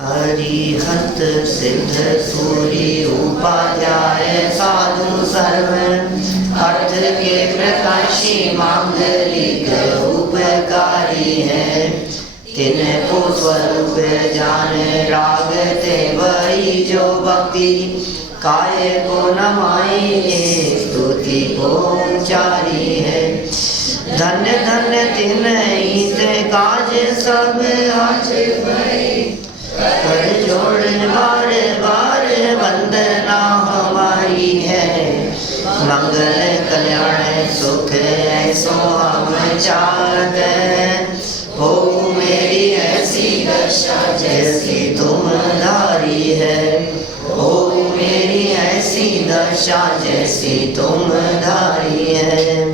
हरिहत सिद्ध सूर्य उपाध्याय साधु सर्व अर्थ के प्रकाशी मांगलिक उपकारी है। तिनको स्वरूप जान रागते वही जो भक्ति काय को नमाए स्तुति को उचारी है। धन्य धन्य तिन्हीं काज सब आज कर जोड़ बार बार वंदना हमारी है। मंगल कल्याण सुख ऐसो हम चाहते हो मेरी ऐसी दशा जैसी तुम धारी है। हो मेरी ऐसी दशा जैसी तुम धारी है।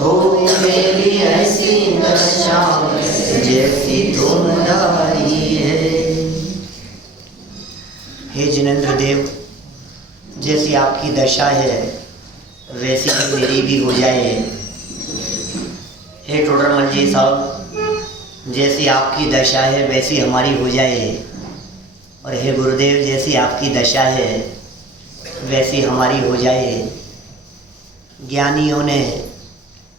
हो मेरी ऐसी दशा जैसी तुम धारी है। हे जिनेंद्र देव, जैसी आपकी दशा है वैसी ही मेरी भी हो जाए। हे टोडरमल जी साहब, जैसी आपकी दशा है वैसी हमारी हो जाए। और हे गुरुदेव, जैसी आपकी दशा है वैसी हमारी हो जाए। ज्ञानियों ने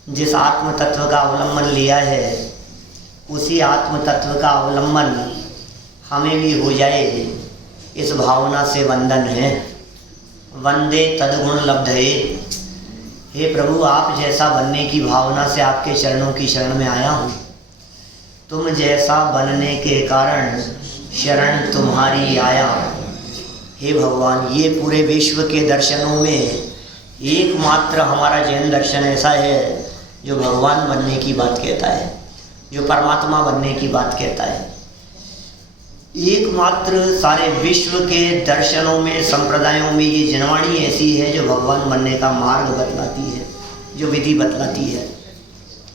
जिस आत्म तत्व का अवलंबन लिया है उसी आत्म तत्व का अवलंबन हमें भी हो जाए, इस भावना से वंदन है। वंदे तद्गुण लब्धये। हे प्रभु, आप जैसा बनने की भावना से आपके चरणों की शरण में आया हूँ। तुम जैसा बनने के कारण शरण तुम्हारी आया। हे भगवान, ये पूरे विश्व के दर्शनों में एकमात्र हमारा जैन दर्शन ऐसा है जो भगवान बनने की बात कहता है, जो परमात्मा बनने की बात कहता है। एकमात्र सारे विश्व के दर्शनों में, संप्रदायों में ये जनवाणी ऐसी है जो भगवान बनने का मार्ग बतलाती है, जो विधि बतलाती है।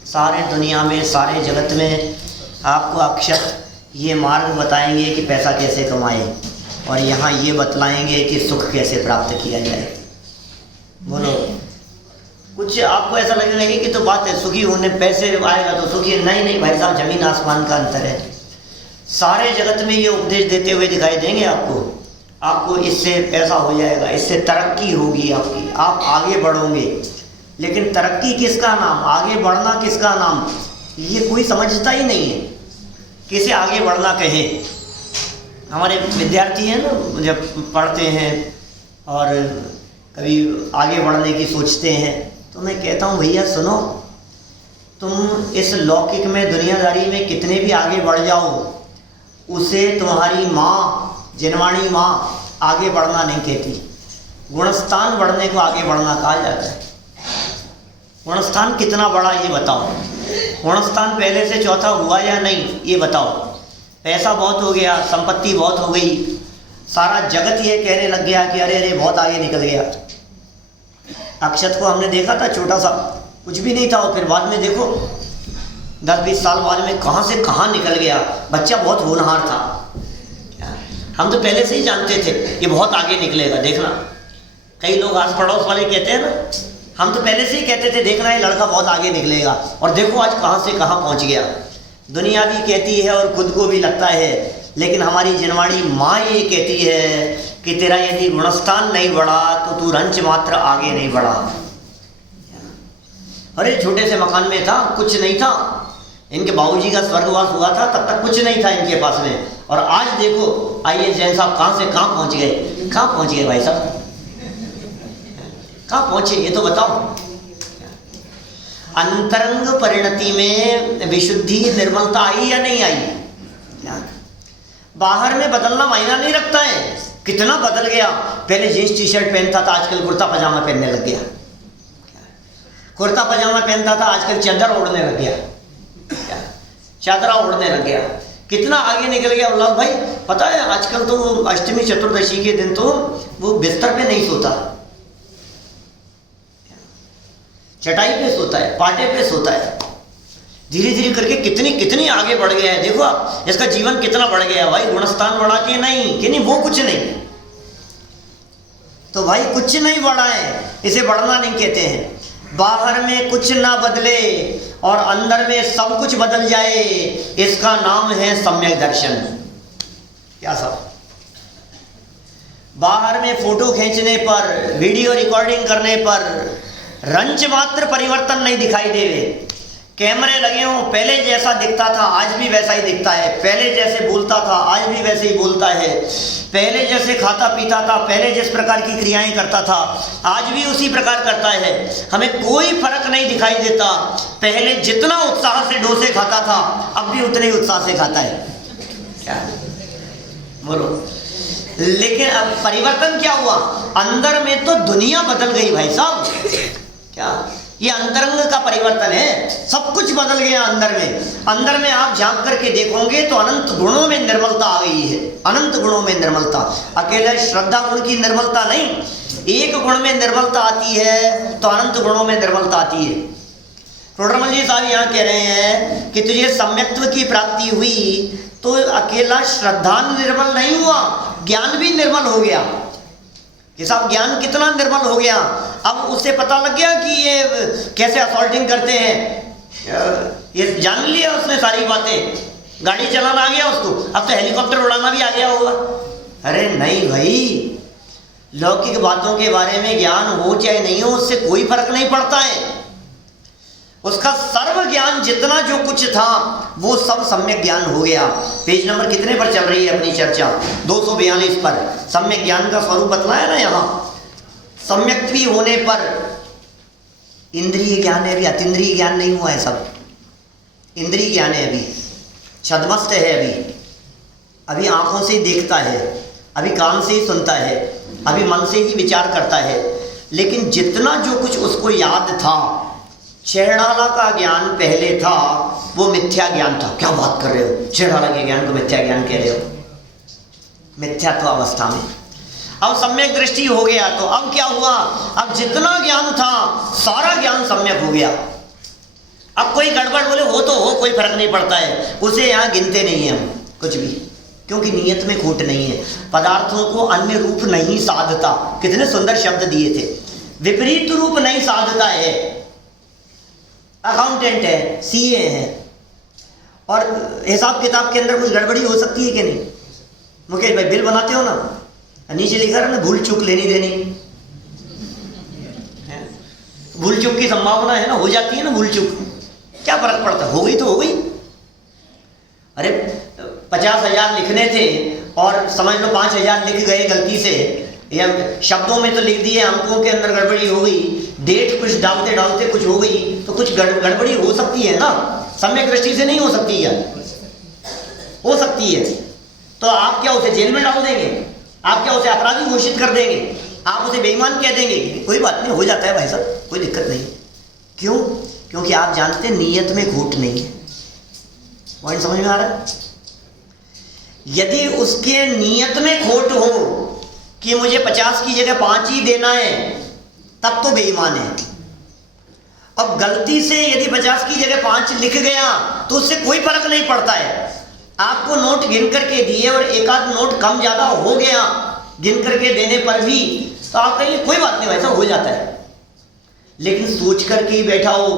सारे दुनिया में, सारे जगत में आपको अक्षत ये मार्ग बताएंगे कि पैसा कैसे कमाए, और यहाँ ये बतलाएंगे कि सुख कैसे प्राप्त किया जाए। बोलो, कुछ आपको ऐसा लगने लगे कि तो बात है सुखी होने, पैसे आएगा तो सुखी है। नहीं भाई साहब, जमीन आसमान का अंतर है। सारे जगत में ये उपदेश देते हुए दिखाई देंगे आपको इससे पैसा हो जाएगा, इससे तरक्की होगी आपकी, आप आगे बढ़ोगे। लेकिन तरक्की किसका नाम, आगे बढ़ना किसका नाम, ये कोई समझता ही नहीं है। किसे आगे बढ़ना कहें। हमारे विद्यार्थी हैं ना, जब पढ़ते हैं और कभी आगे बढ़ने की सोचते हैं तो मैं कहता हूँ, भैया सुनो, तुम इस लौकिक में, दुनियादारी में कितने भी आगे बढ़ जाओ, उसे तुम्हारी माँ, जिनवाणी माँ आगे बढ़ना नहीं कहती। गुणस्थान बढ़ने को आगे बढ़ना कहा जाता है। गुणस्थान कितना बड़ा ये बताओ, गुणस्थान पहले से चौथा हुआ या नहीं ये बताओ। पैसा बहुत हो गया, संपत्ति बहुत हो गई, सारा जगत ये कहने लग गया कि अरे अरे बहुत आगे निकल गया। अक्षत को हमने देखा था, छोटा सा कुछ भी नहीं था, और फिर बाद में देखो 10-20 साल बाद में कहाँ से कहाँ निकल गया। बच्चा बहुत होनहार था, हम तो पहले से ही जानते थे ये बहुत आगे निकलेगा, देखना। कई लोग आस पड़ोस वाले कहते हैं ना, हम तो पहले से ही कहते थे देखना ये लड़का बहुत आगे निकलेगा, और देखो आज कहाँ से कहाँ पहुँच गया। दुनिया भी कहती है और खुद को भी लगता है, लेकिन हमारी जिनवाणी माँ ये कहती है कि तेरा यदि गुणस्थान नहीं बढ़ा तो तू रंच मात्र आगे नहीं बढ़ा। अरे छोटे से मकान में था, कुछ नहीं था, इनके बाबूजी का स्वर्गवास हुआ था, तब तक कुछ नहीं था इनके पास में, और आज देखो आइए जैन साहब कहाँ से कहाँ पहुँच गए। कहाँ पहुँच गए भाई साहब, कहाँ पहुँचे ये तो बताओ। अंतरंग परिणति में विशुद्धि, निर्मलता आई या नहीं आई। बाहर में बदलना मायना नहीं रखता है, कितना बदल गया। पहले जींस टी शर्ट पहनता था, आजकल कुर्ता पजामा पहनने लग गया। कुर्ता पजामा पहनता था, आजकल चादर ओढ़ने लग गया, चादरा ओढ़ने लग गया। कितना आगे निकल गया उल्लास भाई। पता है आजकल तो अष्टमी चतुर्दशी के दिन तो वो बिस्तर पे नहीं सोता, चटाई पे सोता है, पाटे पे सोता है। धीरे धीरे करके कितनी आगे बढ़ गया है। देखो आप, इसका जीवन कितना बढ़ गया है भाई। गुणस्थान बढ़ा के नहीं कि नहीं, वो कुछ नहीं। तो भाई कुछ नहीं बढ़ा है, इसे बढ़ना नहीं कहते हैं। बाहर में कुछ ना बदले और अंदर में सब कुछ बदल जाए, इसका नाम है सम्यक दर्शन। क्या सब बाहर में फोटो खींचने पर, वीडियो रिकॉर्डिंग करने पर रंच मात्र परिवर्तन नहीं दिखाई देवे। कैमरे लगे हों, पहले जैसा दिखता था आज भी वैसा ही दिखता है, पहले जैसे बोलता था आज भी वैसे ही बोलता है, पहले जैसे खाता पीता था, पहले जिस प्रकार की क्रियाएं करता था आज भी उसी प्रकार करता है। हमें कोई फर्क नहीं दिखाई देता। पहले जितना उत्साह से डोसे खाता था अब भी उतने ही उत्साह से खाता है। क्या बोलो? लेकिन अब परिवर्तन क्या हुआ? अंदर में तो दुनिया बदल गई भाई साहब। क्या ये अंतरंग का परिवर्तन है? सब कुछ बदल गया अंदर में। अंदर में आप झांक करके देखोगे तो अनंत गुणों में निर्मलता आ गई है। अनंत गुणों में निर्मलता, अकेले श्रद्धा गुण की निर्मलता नहीं, एक गुण में निर्मलता आती है तो अनंत गुणों में निर्मलता आती है। टोडरमल जी साहब यहाँ कह रहे हैं कि तुझे सम्यक्त्व की प्राप्ति हुई तो अकेला श्रद्धा निर्मल नहीं हुआ, ज्ञान भी निर्मल हो गया। कि साहब ज्ञान कितना निर्मल हो गया। अब उसे पता लग गया कि ये कैसे असॉल्टिंग करते हैं, ये जान लिया उसने सारी बातें, गाड़ी चलाना आ गया उसको, अब तो हेलीकॉप्टर उड़ाना भी आ गया होगा। अरे नहीं भाई, लौकिक बातों के बारे में ज्ञान हो चाहे नहीं हो उससे कोई फर्क नहीं पड़ता है। उसका सर्व ज्ञान जितना जो कुछ था वो सब सम्यक ज्ञान हो गया। पेज नंबर कितने पर चल रही है अपनी चर्चा? 242 पर सम्यक ज्ञान का स्वरूप बतलाया ना यहाँ। सम्यक्त्वी होने पर इंद्रिय ज्ञान है, अभी अतीन्द्रिय ज्ञान नहीं हुआ है, सब इंद्रिय ज्ञान है। अभी छद्मस्त है, अभी आंखों से ही देखता है, अभी कान से ही सुनता है, अभी मन से ही विचार करता है। लेकिन जितना जो कुछ उसको याद था, छेड़ाला का ज्ञान पहले था वो मिथ्या ज्ञान था। क्या बात कर रहे हो? छेड़ाला के ज्ञान को मिथ्या ज्ञान कह रहे हो? मिथ्यात्व अवस्था में अब सम्यक दृष्टि हो गया तो अब क्या हुआ? अब जितना ज्ञान था सारा ज्ञान सम्यक हो गया। अब कोई गड़बड़ बोले हो तो हो, कोई फर्क नहीं पड़ता है, उसे यहाँ गिनते नहीं है हम कुछ भी, क्योंकि नियत में खोट नहीं है। पदार्थों को अन्य रूप नहीं साधता, कितने सुंदर शब्द दिए थे। विपरीत रूप नहीं साधता है। अकाउंटेंट है, सीए है, और हिसाब किताब के अंदर कुछ गड़बड़ी हो सकती है कि नहीं? मुकेश भाई बिल बनाते हो ना, नीचे लिखा है ना भूल चूक लेनी देनी, भूल चूक की संभावना है ना, हो जाती है ना भूल चूक, क्या फर्क पड़ता है? हो गई तो हो गई। अरे 50,000 लिखने थे और समझ लो 5,000 लिख गए गलती से, या शब्दों में तो लिख दिए, अंकों के अंदर गड़बड़ी हो गई, डेट कुछ डालते डालते कुछ हो गई, तो कुछ गड़बड़ी हो सकती है ना। सम्यक दृष्टि से नहीं हो सकती है, हो सकती है। तो आप क्या उसे जेल में डाल देंगे? आप क्या उसे अपराधी घोषित कर देंगे? आप उसे बेईमान कह देंगे? कोई बात नहीं, हो जाता है भाई साहब, कोई दिक्कत नहीं। क्यों? क्योंकि आप जानते नियत में खोट नहीं है। पॉइंट समझ में आ रहा है? यदि उसके नियत में खोट हो कि मुझे 50 की जगह 5 ही देना है, तब तो बेईमान है। अब गलती से यदि 50 की जगह 5 लिख गया तो उससे कोई फर्क नहीं पड़ता है। आपको नोट गिन करके दिए और एक आध नोट कम ज्यादा हो गया गिन करके देने पर भी, तो आप कहिए कोई बात नहीं, वैसा हो जाता है। लेकिन सोच करके ही बैठा हो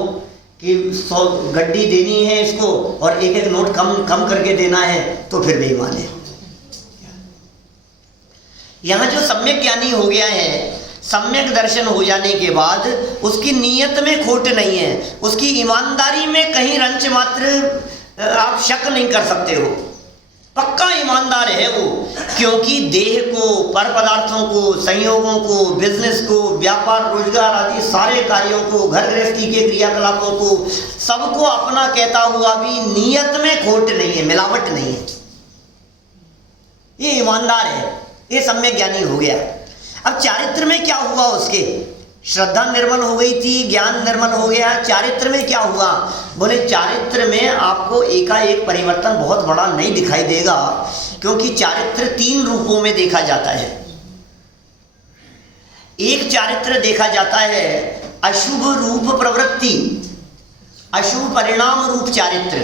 कि 100 गड्डी देनी है इसको और एक एक नोट कम करके देना है, तो फिर बेईमान है। यहाँ जो सम्यक ज्ञानी हो गया है, सम्यक दर्शन हो जाने के बाद उसकी नीयत में खोट नहीं है, उसकी ईमानदारी में कहीं रंच मात्र आप शक नहीं कर सकते हो, पक्का ईमानदार है वो। क्योंकि देह को, पर पदार्थों को, संयोगों को, बिजनेस को, व्यापार रोजगार आदि सारे कार्यों को, घर गृहस्थी के क्रियाकलापों को, सबको अपना कहता हुआ भी नियत में खोट नहीं है, मिलावट नहीं है। ये ईमानदार है, ये सम्यक ज्ञानी हो गया। अब चारित्र में क्या हुआ? उसके श्रद्धा निर्मल हो गई थी, ज्ञान निर्मल हो गया। चारित्र में क्या हुआ? बोले चारित्र में आपको एकाएक परिवर्तन बहुत बड़ा नहीं दिखाई देगा, क्योंकि चारित्र 3 रूपों में देखा जाता है। एक चारित्र देखा जाता है अशुभ रूप प्रवृत्ति, अशुभ परिणाम रूप चारित्र,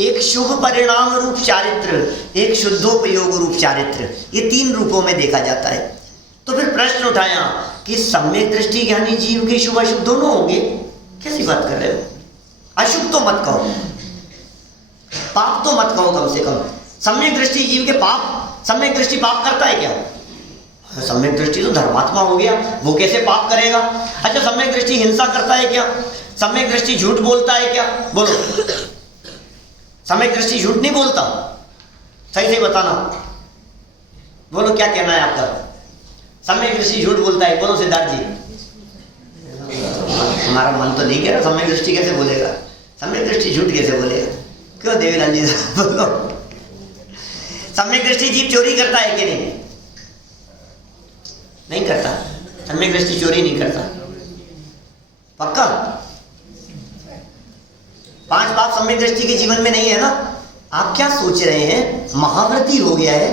एक शुभ परिणाम रूप चारित्र, एक शुद्धोपयोग रूप चारित्र। ये 3 रूपों में देखा जाता है। तो फिर प्रश्न उठाया कि सम्यक दृष्टि ज्ञानी जीव के शुभ अशुभ दोनों होंगे? कैसी बात कर रहे हो? अशुभ तो मत कहो, पाप तो मत कहो, कम से कम सम्यक दृष्टि जीव के पाप सम्यक दृष्टि पाप करता है क्या? सम्यक दृष्टि तो धर्मात्मा हो गया, वो कैसे पाप करेगा? अच्छा, सम्यक दृष्टि हिंसा करता है क्या? सम्यक दृष्टि झूठ बोलता है क्या? बोलो, सम्यक दृष्टि झूठ नहीं बोलता? सही से बताना, बोलो क्या कहना है आपका? सम्यक दृष्टि झूठ बोलता है, बोलो सिद्धार्थ जी। हमारा मन तो नहीं कह रहा सम्यक दृष्टि कैसे बोलेगा, सम्यक दृष्टि झूठ कैसे बोलेगा? क्यों देवीलाल जी बोलो, सम्यक दृष्टि जीव चोरी करता है कि नहीं? नहीं करता। सम्यक दृष्टि चोरी नहीं करता, पक्का? 5 पाप सम्यक दृष्टि के जीवन में नहीं है ना? आप क्या सोच रहे हैं, महाव्रती हो गया है?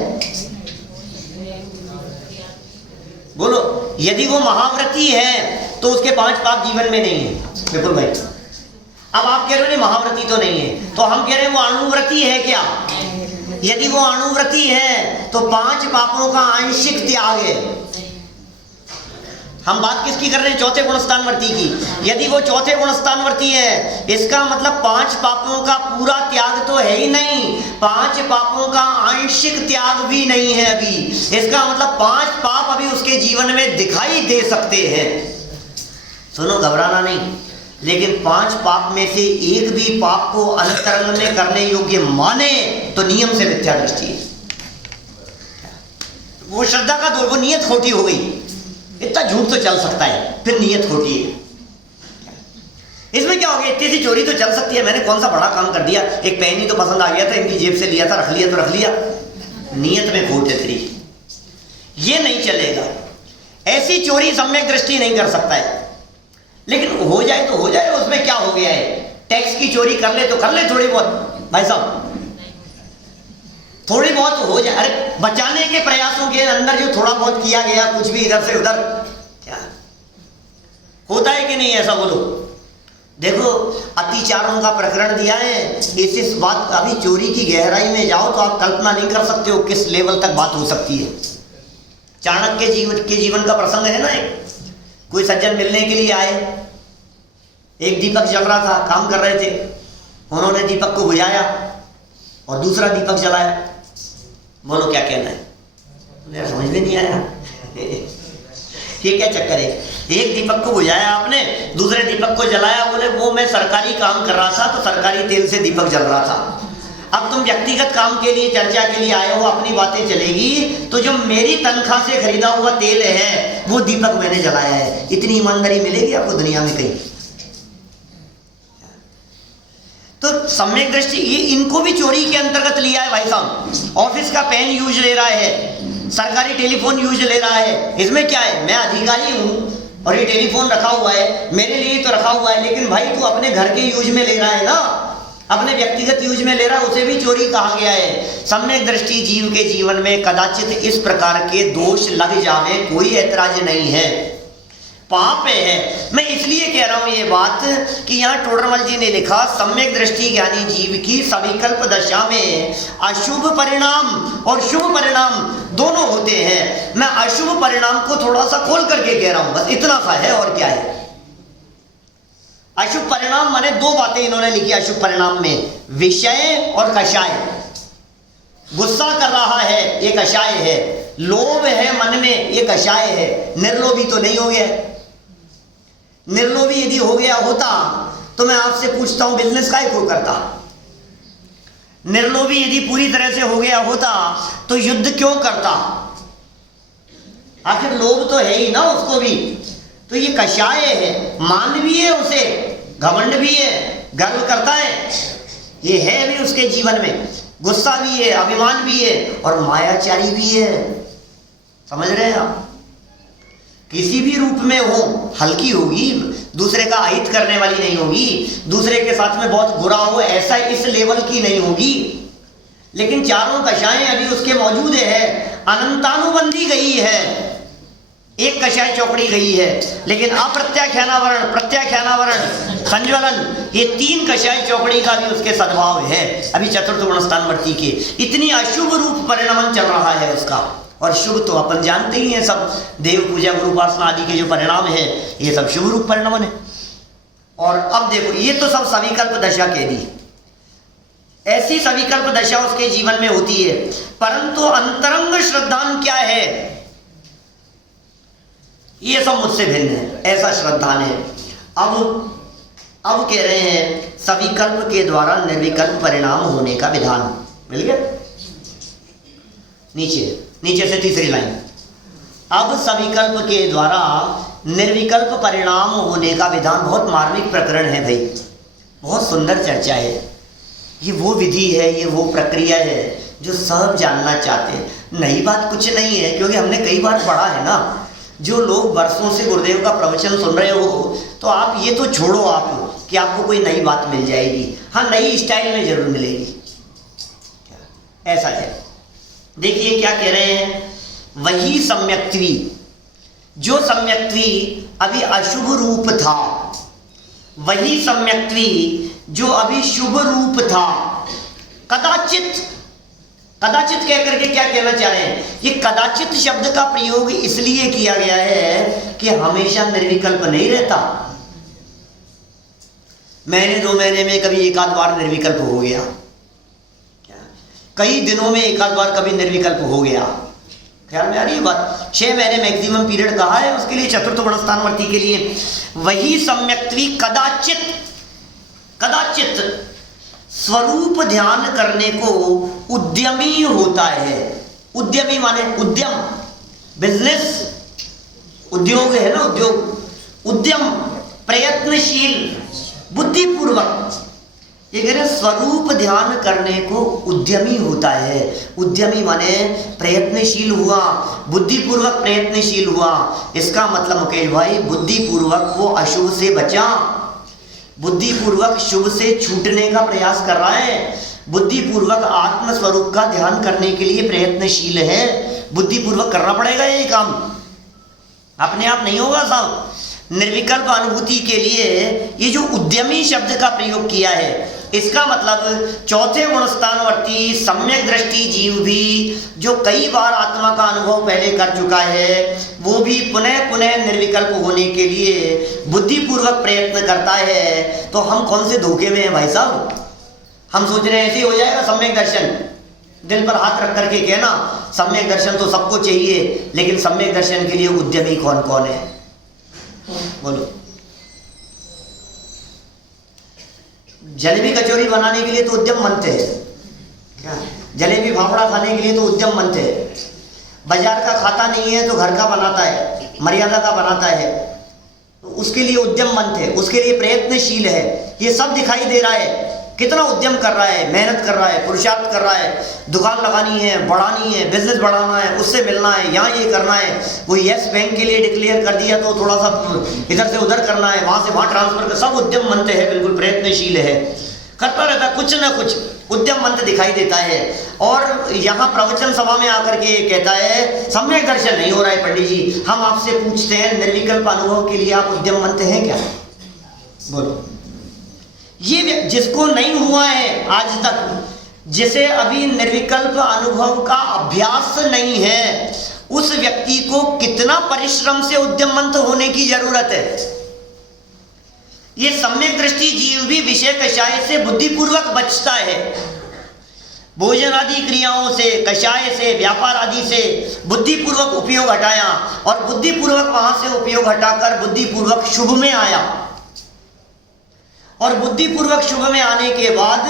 बोलो, यदि वो महाव्रती है तो उसके 5 पाप जीवन में नहीं है। विपुल भाई, अब आप कह रहे हो नहीं महाव्रती तो नहीं है, तो हम कह रहे हैं वो अणुव्रती है क्या? यदि वो अणुव्रती है तो 5 पापों का आंशिक त्याग है। हम बात किसकी कर रहे हैं? चौथे गुणस्थानवर्ती की। यदि वो चौथे गुणस्थानवर्ती है, इसका मतलब 5 पापों का पूरा त्याग तो है ही नहीं, 5 पापों का आंशिक त्याग भी नहीं है अभी। इसका मतलब 5 पाप अभी उसके जीवन में दिखाई दे सकते हैं। सुनो, घबराना नहीं, लेकिन 5 पाप में से एक भी पाप को अंतरंग में करने योग्य माने तो नियम से मिथ्या दृष्टि है। वो श्रद्धा का दोष, वो नियत खोटी हो गई। इतना झूठ तो चल सकता है, फिर नियत खोटी है। इसमें क्या हो गया? इतनी सी चोरी तो चल सकती है, मैंने कौन सा बड़ा काम कर दिया, एक पेन ही तो पसंद आ गया था, इनकी जेब से लिया था, रख लिया तो रख लिया। नियत में खोट है तेरी, ये नहीं चलेगा। ऐसी चोरी सम्यक दृष्टि नहीं कर सकता है। लेकिन हो जाए तो हो जाए, उसमें क्या हो गया है? टैक्स की चोरी कर ले तो कर ले थोड़ी बहुत, भाई साहब थोड़ी बहुत हो जाए। अरे बचाने के प्रयासों के अंदर जो थोड़ा बहुत किया गया, कुछ भी इधर से उधर, क्या होता है कि नहीं? ऐसा बोलो। देखो, अतिचारों का प्रकरण दिया है, इस बात, अभी चोरी की गहराई में जाओ तो आप कल्पना नहीं कर सकते हो किस लेवल तक बात हो सकती है। चाणक्य के जीवन का प्रसंग है ना। एक कोई सज्जन मिलने के लिए आए, एक दीपक जल रहा था, काम कर रहे थे, उन्होंने दीपक को बुझाया और दूसरा दीपक जलाया। बोलो क्या कहना है? मेरा समझ में नहीं आया ये क्या चक्कर है? एक दीपक को बुझाया आपने, दूसरे दीपक को जलाया। बोले वो मैं सरकारी काम कर रहा था तो सरकारी तेल से दीपक जल रहा था। अब तुम व्यक्तिगत काम के लिए, चर्चा के लिए आए हो, अपनी बातें चलेगी, तो जो मेरी तनख्वाह से खरीदा हुआ तेल है वो दीपक मैंने जलाया है। इतनी ईमानदारी मिलेगी आपको दुनिया में कहीं? तो सम्यक दृष्टि, ये इनको भी चोरी के अंतर्गत लिया है भाई साहब। ऑफिस का पेन यूज ले रहा है, सरकारी टेलीफोन यूज ले रहा है, इसमें क्या है? मैं अधिकारी हूं और ये टेलीफोन रखा हुआ है, मेरे लिए तो रखा हुआ है, लेकिन भाई तू अपने घर के यूज में ले रहा है ना, अपने व्यक्तिगत यूज में ले रहा है, उसे भी चोरी कहा गया है। सम्यक दृष्टि जीव के जीवन में कदाचित इस प्रकार के दोष लग जावे, कोई ऐतराज नहीं है, पाप है। मैं इसलिए कह रहा हूं ये बात कि यहाँ टोडरमल जी ने लिखा, सम्यक दृष्टि ज्ञानी जीव की सविकल्प दशा में अशुभ परिणाम और शुभ परिणाम दोनों होते हैं। मैं अशुभ परिणाम को थोड़ा सा खोल करके कह रहा हूं, बस इतना सा है, और क्या है? अशुभ परिणाम माने 2 बातें इन्होंने लिखी अशुभ परिणाम में, विषय और कषाय। गुस्सा कर रहा है, ये कषाय है। लोभ है मन में, ये कषाय है। निर्लोभी तो नहीं हो गया। निर्लोभी यदि हो गया होता तो मैं आपसे पूछता हूं बिजनेस काहे को करता? निर्लोभी यदि पूरी तरह से हो गया होता तो युद्ध क्यों करता? आखिर लोभ तो है ही ना उसको भी। तो ये कषाय है, मान भी है उसे, घमंड भी है, गर्व करता है, ये है भी उसके जीवन में, गुस्सा भी है, अभिमान भी है और मायाचारी भी है। समझ रहे हैं आप? किसी भी रूप में हो, हल्की होगी, दूसरे का अहित करने वाली नहीं होगी, दूसरे के साथ में बहुत बुरा हो, ऐसा इस लेवल की नहीं होगी। लेकिन चारों कषाएं अभी उसके मौजूद है, अनंतानुबंधी गई है, एक कषाय चौकड़ी गई है, लेकिन अप्रत्याख्यानावरण, प्रत्याख्यानावरण, संज्वलन, ये 3 कषाय चौकड़ी का भी उसके सद्भाव है अभी चतुर्थ गुणस्थानवर्ती के। इतनी अशुभ रूप परिणमन चल रहा है उसका। और शुभ तो अपन जानते ही हैं सब, देव पूजा, गुरु उपासना आदि के जो परिणाम है, ये सब शुभ रूप परिणमन है। और अब देखो, ये तो सब सविकल्प दशा कह दी। ऐसी सविकल्प दशा उसके जीवन में होती है, परंतु अंतरंग ये सब मुझसे भिन्न है, ऐसा श्रद्धान है। अब कह रहे हैं सविकल्प के द्वारा निर्विकल्प परिणाम होने का विधान। मिल गया? नीचे से तीसरी लाइन। अब सविकल्प के द्वारा निर्विकल्प परिणाम होने का विधान। बहुत मार्मिक प्रकरण है भाई, बहुत सुंदर चर्चा है। ये वो विधि है, ये वो प्रक्रिया है जो सब जानना चाहते हैं। नई बात कुछ नहीं है, क्योंकि हमने कई बार पढ़ा है ना। जो लोग वर्षों से गुरुदेव का प्रवचन सुन रहे हो, तो आप ये तो छोड़ो आप कि आपको कोई नई बात मिल जाएगी। हाँ, नई स्टाइल में जरूर मिलेगी, ऐसा है। देखिए क्या कह रहे हैं, वही सम्यक्त्वी, जो सम्यक्त्वी अभी अशुभ रूप था, वही सम्यक्त्वी जो अभी शुभ रूप था, कदाचित कह करके क्या कहना चाह रहे हैं? ये कदाचित शब्द का प्रयोग इसलिए किया गया है कि हमेशा निर्विकल्प नहीं रहता। महीने 2 महीने में कभी एक आध बार निर्विकल्प हो गया, कई दिनों में एक आध बार कभी निर्विकल्प हो गया। ख्याल में आ रही है बात? 6 महीने मैक्सिमम पीरियड कहा है उसके लिए, चतुर्थ गुण स्थानवर्ती के लिए। वही सम्यक्त्वी कदाचित स्वरूप ध्यान करने को उद्यमी होता है। उद्यमी माने उद्यम, बिजनेस, उद्योग है ना, उद्यम, प्रयत्नशील, बुद्धिपूर्वक। ये कह रहे स्वरूप ध्यान करने को उद्यमी होता है। उद्यमी माने प्रयत्नशील हुआ, बुद्धिपूर्वक प्रयत्नशील हुआ। इसका मतलब मुकेश भाई, बुद्धिपूर्वक वो अशुभ से बचा, बुद्धिपूर्वक शुभ से छूटने का प्रयास कर रहा है, बुद्धिपूर्वक आत्म स्वरूप का ध्यान करने के लिए प्रयत्नशील है। बुद्धिपूर्वक करना पड़ेगा ये काम, अपने आप नहीं होगा साहब। निर्विकल्प अनुभूति के लिए ये जो उद्यमी शब्द का प्रयोग किया है, इसका मतलब चौथे गुणस्थानवर्ती सम्यक दृष्टि जीव भी, जो कई बार आत्मा का अनुभव पहले कर चुका है, वो भी पुनः निर्विकल्प होने के लिए बुद्धिपूर्वक प्रयत्न करता है। तो हम कौन से धोखे में हैं भाई साहब? हम सोच रहे हैं ऐसे ही हो जाएगा सम्यक दर्शन। दिल पर हाथ रख करके कहना सम्यक दर्शन तो सबको चाहिए, लेकिन सम्यक दर्शन के लिए उद्यमी कौन कौन है? बोलो। जलेबी कचौरी बनाने के लिए तो उद्यम मनते हैं क्या? जलेबी फाफड़ा खाने के लिए तो उद्यम मनते हैं। बाजार का खाता नहीं है तो घर का बनाता है, मर्यादा का बनाता है, तो उसके लिए उद्यम मनते हैं, उसके लिए प्रयत्नशील है। ये सब दिखाई दे रहा है, कितना उद्यम कर रहा है, मेहनत कर रहा है, पुरुषार्थ कर रहा है। दुकान लगानी है, बढ़ानी है, बिजनेस बढ़ाना है, उससे मिलना है, यहाँ ये करना है। वो यस बैंक के लिए डिक्लेयर कर दिया तो थोड़ा सा इधर से उधर करना है, वहाँ से वहाँ ट्रांसफर कर, सब उद्यम मनते हैं, बिल्कुल प्रयत्नशील है, करता रहता है कुछ ना कुछ, उद्यम मंत्र दिखाई देता है। और यहाँ प्रवचन सभा में आकर के कहता है सम्यक दर्शन नहीं हो रहा है पंडित जी। हम आपसे पूछते हैं निर्विकल्प अनुभव के लिए आप उद्यम मंत्र हैं क्या? बोलो। ये जिसको नहीं हुआ है आज तक, जिसे अभी निर्विकल्प अनुभव का अभ्यास नहीं है, उस व्यक्ति को कितना परिश्रम से उद्यम मंत्र होने की जरूरत है। ये सम्यक दृष्टि जीव भी विषय कषाय से बुद्धिपूर्वक बचता है। भोजन आदि क्रियाओं से, कषाय से, व्यापार आदि से बुद्धिपूर्वक उपयोग हटाया, और बुद्धिपूर्वक वहां से उपयोग हटाकर बुद्धिपूर्वक शुभ में आया, और बुद्धिपूर्वक शुभ में आने के बाद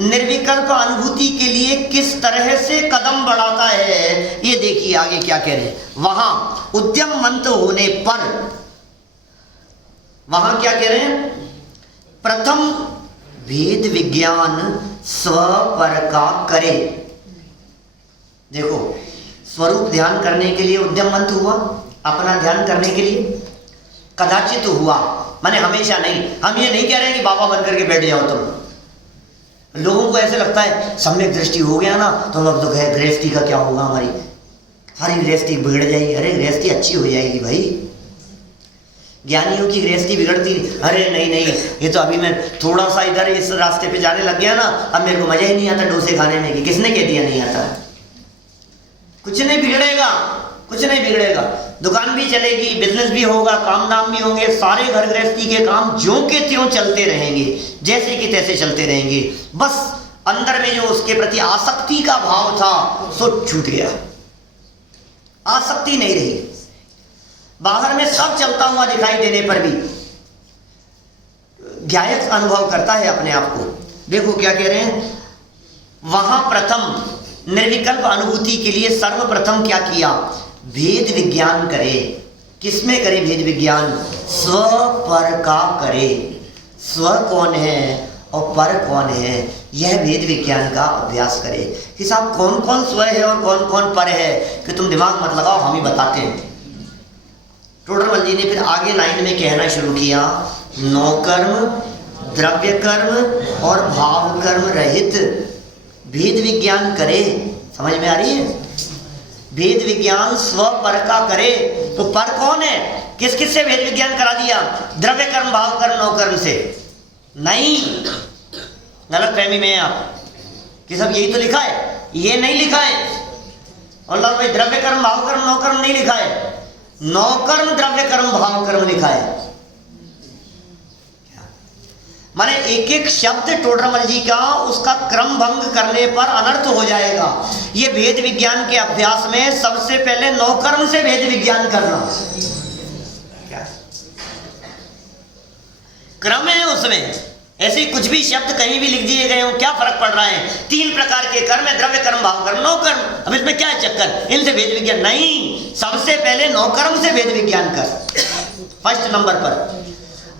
निर्विकल्प अनुभूति के लिए किस तरह से कदम बढ़ाता है, ये देखिए आगे क्या कह रहे हैं। वहां उद्यम मंत्र होने पर, वहां क्या कह रहे हैं? प्रथम भेद विज्ञान स्व पर का करे। देखो, स्वरूप ध्यान करने के लिए उद्यम मंत्र हुआ, अपना ध्यान करने के लिए कदाचित हुआ, माने हमेशा नहीं। हम ये नहीं कह रहे हैं कि बाबा बन करके बैठ जाओ तुम। लोगों को ऐसे लगता है सम्यक दृष्टि हो गया ना तो अब तो गृहस्थी का क्या होगा, हमारी गृहस्थी बिगड़ जाएगी। अरे गृहस्थी अच्छी हो जाएगी भाई, ज्ञानियों की गृहस्थी बिगड़ती। अरे नहीं, ये तो अभी मैं थोड़ा सा इधर इस रास्ते पे जाने लग गया ना, अब मेरे को मजा ही नहीं आता डोसे खाने में। कि किसने कह दिया नहीं आता? कुछ नहीं बिगड़ेगा, कुछ नहीं बिगड़ेगा। दुकान भी चलेगी, बिजनेस भी होगा, काम धाम भी होंगे, सारे घर गृहस्थी के काम ज्यों के त्यों चलते रहेंगे, जैसे कि तैसे चलते रहेंगे। बस अंदर में जो उसके प्रति आसक्ति का भाव था सो छूट गया, आसक्ति नहीं रही। बाहर में सब चलता हुआ दिखाई देने पर भी ज्ञायक अनुभव करता है अपने आप को। देखो क्या कह रहे हैं, वहां प्रथम निर्विकल्प अनुभूति के लिए सर्वप्रथम क्या किया, भेद विज्ञान करे। किसमें करे भेद विज्ञान, स्व पर का करे। स्व कौन है और पर कौन है, यह भेद विज्ञान का अभ्यास करे। कि साहब कौन कौन स्व है और कौन कौन पर है, कि तुम दिमाग मत लगाओ, हम ही बताते हैं। टोडरमल जी ने फिर आगे लाइन में कहना शुरू किया, नौकर्म, द्रव्य कर्म और भाव कर्म रहित भेद विज्ञान करे। समझ में आ रही है? भेद विज्ञान स्व पर का करे। तो पर कौन है, किस किस से भेद विज्ञान करा दिया, द्रव्य कर्म, भाव कर्म, नौकर्म से नहीं। गलत फहमी में है आप कि सब यही तो लिखा है, ये नहीं लिखा है। और भाई द्रव्य कर्म, भाव कर्म, नौकर्म नहीं लिखा है, नौकर्म, द्रव्य कर्म, भाव कर्म लिखा है। माने एक एक शब्द टोडरमल जी का उसका क्रम भंग करने पर अनर्थ हो जाएगा। ये भेद विज्ञान के अभ्यास में सबसे पहले नौकर्म से भेद विज्ञान करना, क्या क्रम है उसमें। ऐसे कुछ भी शब्द कहीं भी लिख दिए गए हो, क्या फर्क पड़ रहा है। 3 प्रकार के कर्म है, द्रव्य कर्म, भाव कर्म, नौकर्म। अब इसमें क्या है चक्कर, इनसे भेद विज्ञान नहीं। सबसे पहले नौकर्म से भेद विज्ञान कर, फर्स्ट नंबर पर।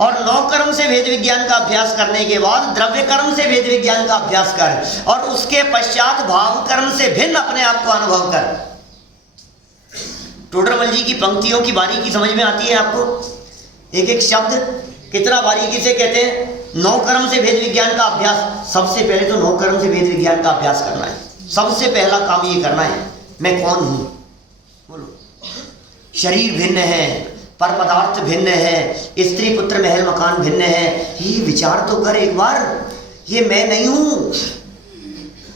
और नौकर्म से भेद विज्ञान का अभ्यास करने के बाद द्रव्य कर्म से भेद विज्ञान का अभ्यास कर, और उसके पश्चात भाव कर्म से भिन्न अपने आप को अनुभव कर। टोडरमल जी की पंक्तियों की बारीकी समझ में आती है आपको। एक एक शब्द कितना बारीकी से कहते हैं। नौकर्म से भेद विज्ञान का अभ्यास, सबसे पहले तो नौकर्म से भेद विज्ञान का अभ्यास करना है। सबसे पहला काम ये करना है, मैं कौन हूं, बोलो। शरीर भिन्न है, पर पदार्थ भिन्न है, स्त्री पुत्र महल मकान भिन्न है। ये विचार तो कर एक बार, ये मैं नहीं हूं।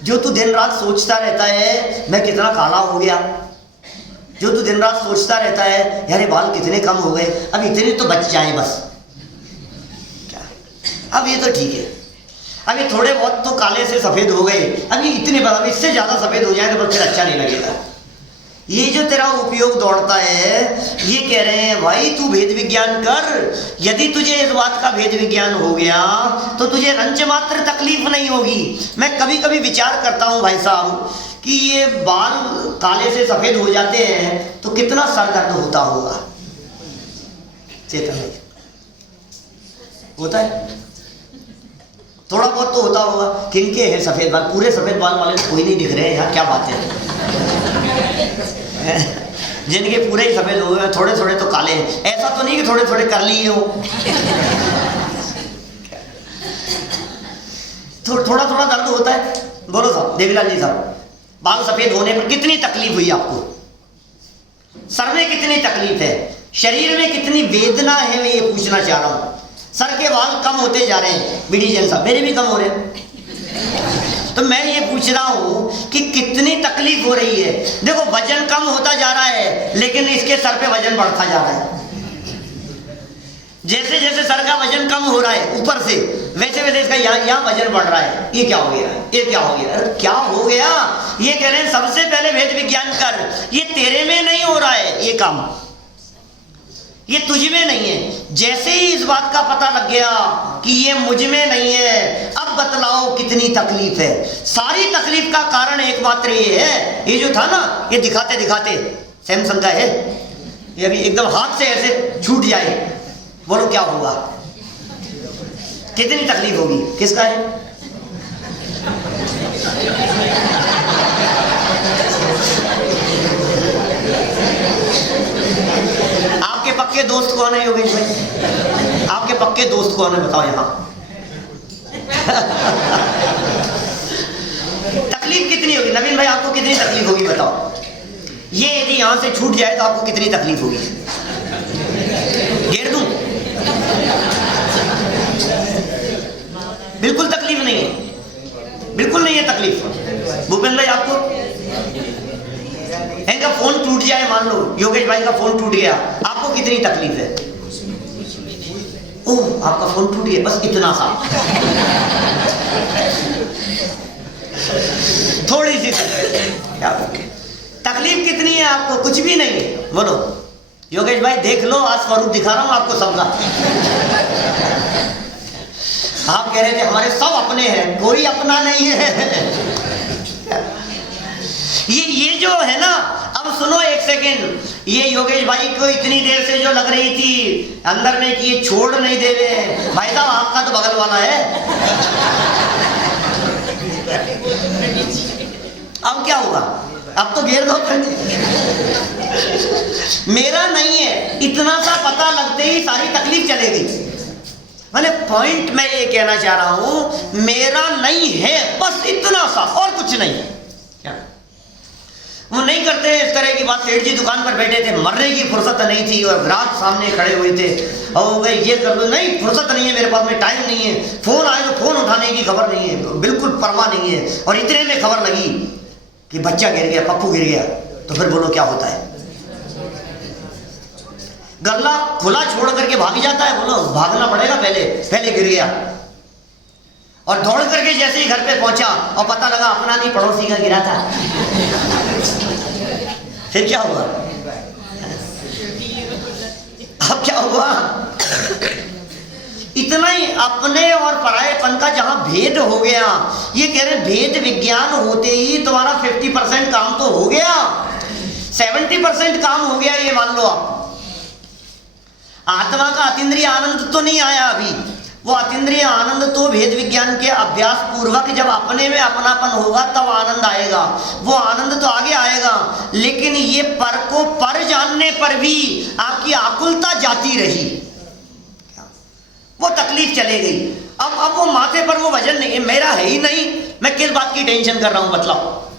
जो तू दिन रात सोचता रहता है मैं कितना काला हो गया, जो तू दिन रात सोचता रहता है यार बाल कितने कम हो गए, अब इतने तो बच जाए बस, अब ये तो ठीक है, अब ये थोड़े बहुत तो काले से सफेद हो गए, अब ये इतने बड़ा, इससे ज्यादा सफेद हो जाए तो फिर अच्छा नहीं लगेगा। ये जो तेरा उपयोग दौड़ता है, ये कह रहे हैं भाई तू भेद विज्ञान कर। यदि तुझे इस बात का भेद विज्ञान हो गया तो तुझे रंच मात्र तकलीफ नहीं होगी। मैं कभी कभी विचार करता हूं भाई साहब कि ये बाल काले से सफेद हो जाते हैं तो कितना सर दर्द होता होगा। चेतन होता है, थोड़ा बहुत तो होता होगा। किनके हैं सफेद बाल, पूरे सफेद बाल वाले कोई नहीं दिख रहे हैं यहाँ, क्या बात है। जिनके पूरे ही सफेद हो गए, थोड़े थोड़े तो काले हैं। ऐसा तो नहीं कि थोड़े थोड़े कर लिए हो। थोड़ा थोड़ा दर्द होता है। बोलो साहब, देवीलाल जी साहब, बाल सफेद होने पर कितनी तकलीफ हुई आपको, सर में कितनी तकलीफ है, शरीर में कितनी वेदना है, मैं ये पूछना चाह रहा हूं। सर के बाल कम होते जा रहे हैं, बीडी जैन साहब, मेरे भी कम हो रहे हैं। तो मैं ये पूछ रहा हूं कि कितनी तकलीफ हो रही है। देखो वजन कम होता जा रहा है लेकिन इसके सर पे वजन बढ़ता जा रहा है। जैसे जैसे सर का वजन कम हो रहा है ऊपर से, वैसे वैसे इसका यहाँ वजन बढ़ रहा है। ये क्या हो गया, ये क्या हो गया, क्या हो गया। ये कह रहे हैं सबसे पहले भेद विज्ञान कर। ये तेरे में नहीं हो रहा है ये काम, ये तुझ में नहीं है। जैसे ही इस बात का पता लग गया कि ये मुझ में नहीं है, अब बतलाओ कितनी तकलीफ है। सारी तकलीफ का कारण एकमात्र ये है, ये जो था ना, ये दिखाते दिखाते सैमसंग का है, ये अभी एकदम हाथ से ऐसे छूट जाए, बोलो क्या होगा, कितनी तकलीफ होगी। किसका है, आपके पक्के दोस्त कौन है योगेश भाई, आपके पक्के दोस्त कौन है बताओ यहाँ। तकलीफ कितनी होगी नवीन भाई, आपको कितनी तकलीफ होगी बताओ। ये यदि यहां से छूट जाए तो आपको कितनी तकलीफ होगी, घेर दूं। बिल्कुल तकलीफ नहीं है, बिल्कुल नहीं है तकलीफ। भूपेंद्र भाई आपको, इनका फोन टूट जाए, मान लो योगेश भाई का फोन टूट गया, आपको कितनी तकलीफ है। ओह आपका फोन टूट गया, बस इतना सा, थोड़ी सी क्या तकलीफ कितनी है आपको, कुछ भी नहीं। बोलो योगेश भाई देख लो, आज स्वरूप दिखा रहा हूं आपको सबका। आप कह रहे थे हमारे सब अपने हैं, कोई अपना नहीं है। ये जो है ना, अब सुनो एक सेकेंड, ये योगेश भाई को इतनी देर से जो लग रही थी अंदर में कि ये छोड़ नहीं दे रहे, भाई साहब आपका तो बगल वाला है। अब क्या होगा, अब तो घेर दो। मेरा नहीं है, इतना सा पता लगते ही सारी तकलीफ चले गई। मैंने पॉइंट मैं ये कहना चाह रहा हूं, मेरा नहीं है, बस इतना सा और कुछ नहीं। क्या वो नहीं करते इस तरह की बात। सेठ जी दुकान पर बैठे थे, मरने की फुर्सत नहीं थी और ग्राहक सामने खड़े हुए थे और गए ये कर लो, नहीं फुर्सत नहीं है मेरे पास में, टाइम नहीं है, फोन आए तो फोन उठाने की खबर नहीं है, बिल्कुल परवाह नहीं है। और इतने में खबर लगी कि बच्चा गिर गया, पप्पू गिर गया, तो फिर बोलो क्या होता है? गल्ला खुला छोड़ करके भाग जाता है? बोलो भागना पड़ेगा, पहले गिर गया और दौड़ करके जैसे ही घर पे पहुंचा और पता लगा अपना नहीं पड़ोसी का गिरा था, फिर क्या हुआ? अब क्या हुआ? इतना ही अपने और परायेपन का जहां भेद हो गया। ये कह रहे भेद विज्ञान होते ही तुम्हारा 50% काम तो हो गया, 70% काम हो गया, ये मान लो आप। आत्मा का अतीन्द्रिय आनंद तो नहीं आया अभी, वो अतीन्द्रिय आनंद तो भेद विज्ञान के अभ्यास पूर्वक जब अपने में अपनापन होगा तब आनंद आएगा। वो आनंद तो आगे आएगा, लेकिन ये पर को पर जानने पर भी आपकी आकुलता जाती रही, वो तकलीफ चले गई। अब वो माथे पर वो वजन नहीं है, मेरा है ही नहीं, मैं किस बात की टेंशन कर रहा हूं बतलाओ?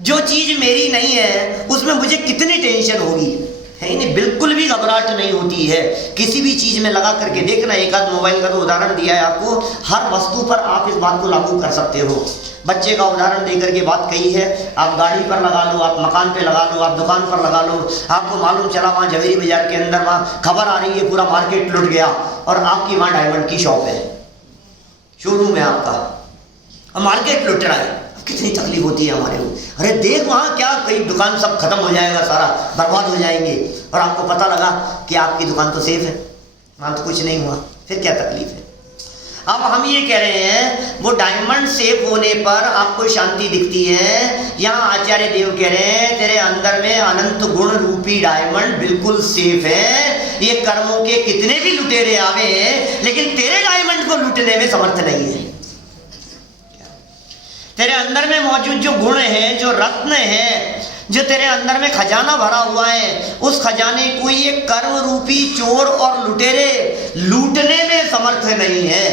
जो चीज मेरी नहीं है उसमें मुझे कितनी टेंशन होगी? है ही नहीं, बिल्कुल भी घबराहट नहीं होती है किसी भी चीज में। लगा करके देखना, एक आध मोबाइल का तो उदाहरण दिया है आपको, हर वस्तु पर आप इस बात को लागू कर सकते हो। बच्चे का उदाहरण देकर के बात कही है, आप गाड़ी पर लगा लो, आप मकान पे लगा लो, आप दुकान पर लगा लो। आपको मालूम चला वहाँ जवेरी बाजार के अंदर वहाँ खबर आ रही है पूरा मार्केट लुट गया और आपकी वहाँ डायमंड की शॉप है, शोरूम है आपका, और मार्केट लुट रहा है। कितनी तकलीफ होती है हमारे को। अरे देख वहाँ क्या, कई दुकान सब खत्म हो जाएगा, सारा बर्बाद हो जाएंगे, और आपको पता लगा कि आपकी दुकान तो सेफ है, वहाँ तो कुछ नहीं हुआ, फिर क्या तकलीफ है? अब हम ये कह रहे हैं वो डायमंड सेफ होने पर आपको शांति दिखती है। यहाँ आचार्य देव कह रहे हैं तेरे अंदर में अनंत गुण रूपी डायमंड बिल्कुल सेफ है। ये कर्मों के कितने भी लुटेरे आवे लेकिन तेरे डायमंड को लूटने में समर्थ नहीं है। तेरे अंदर में मौजूद जो गुण है, जो रत्न है, जो तेरे अंदर में खजाना भरा हुआ है, उस खजाने को ये कर्म रूपी चोर और लुटेरे लूटने में समर्थ नहीं है।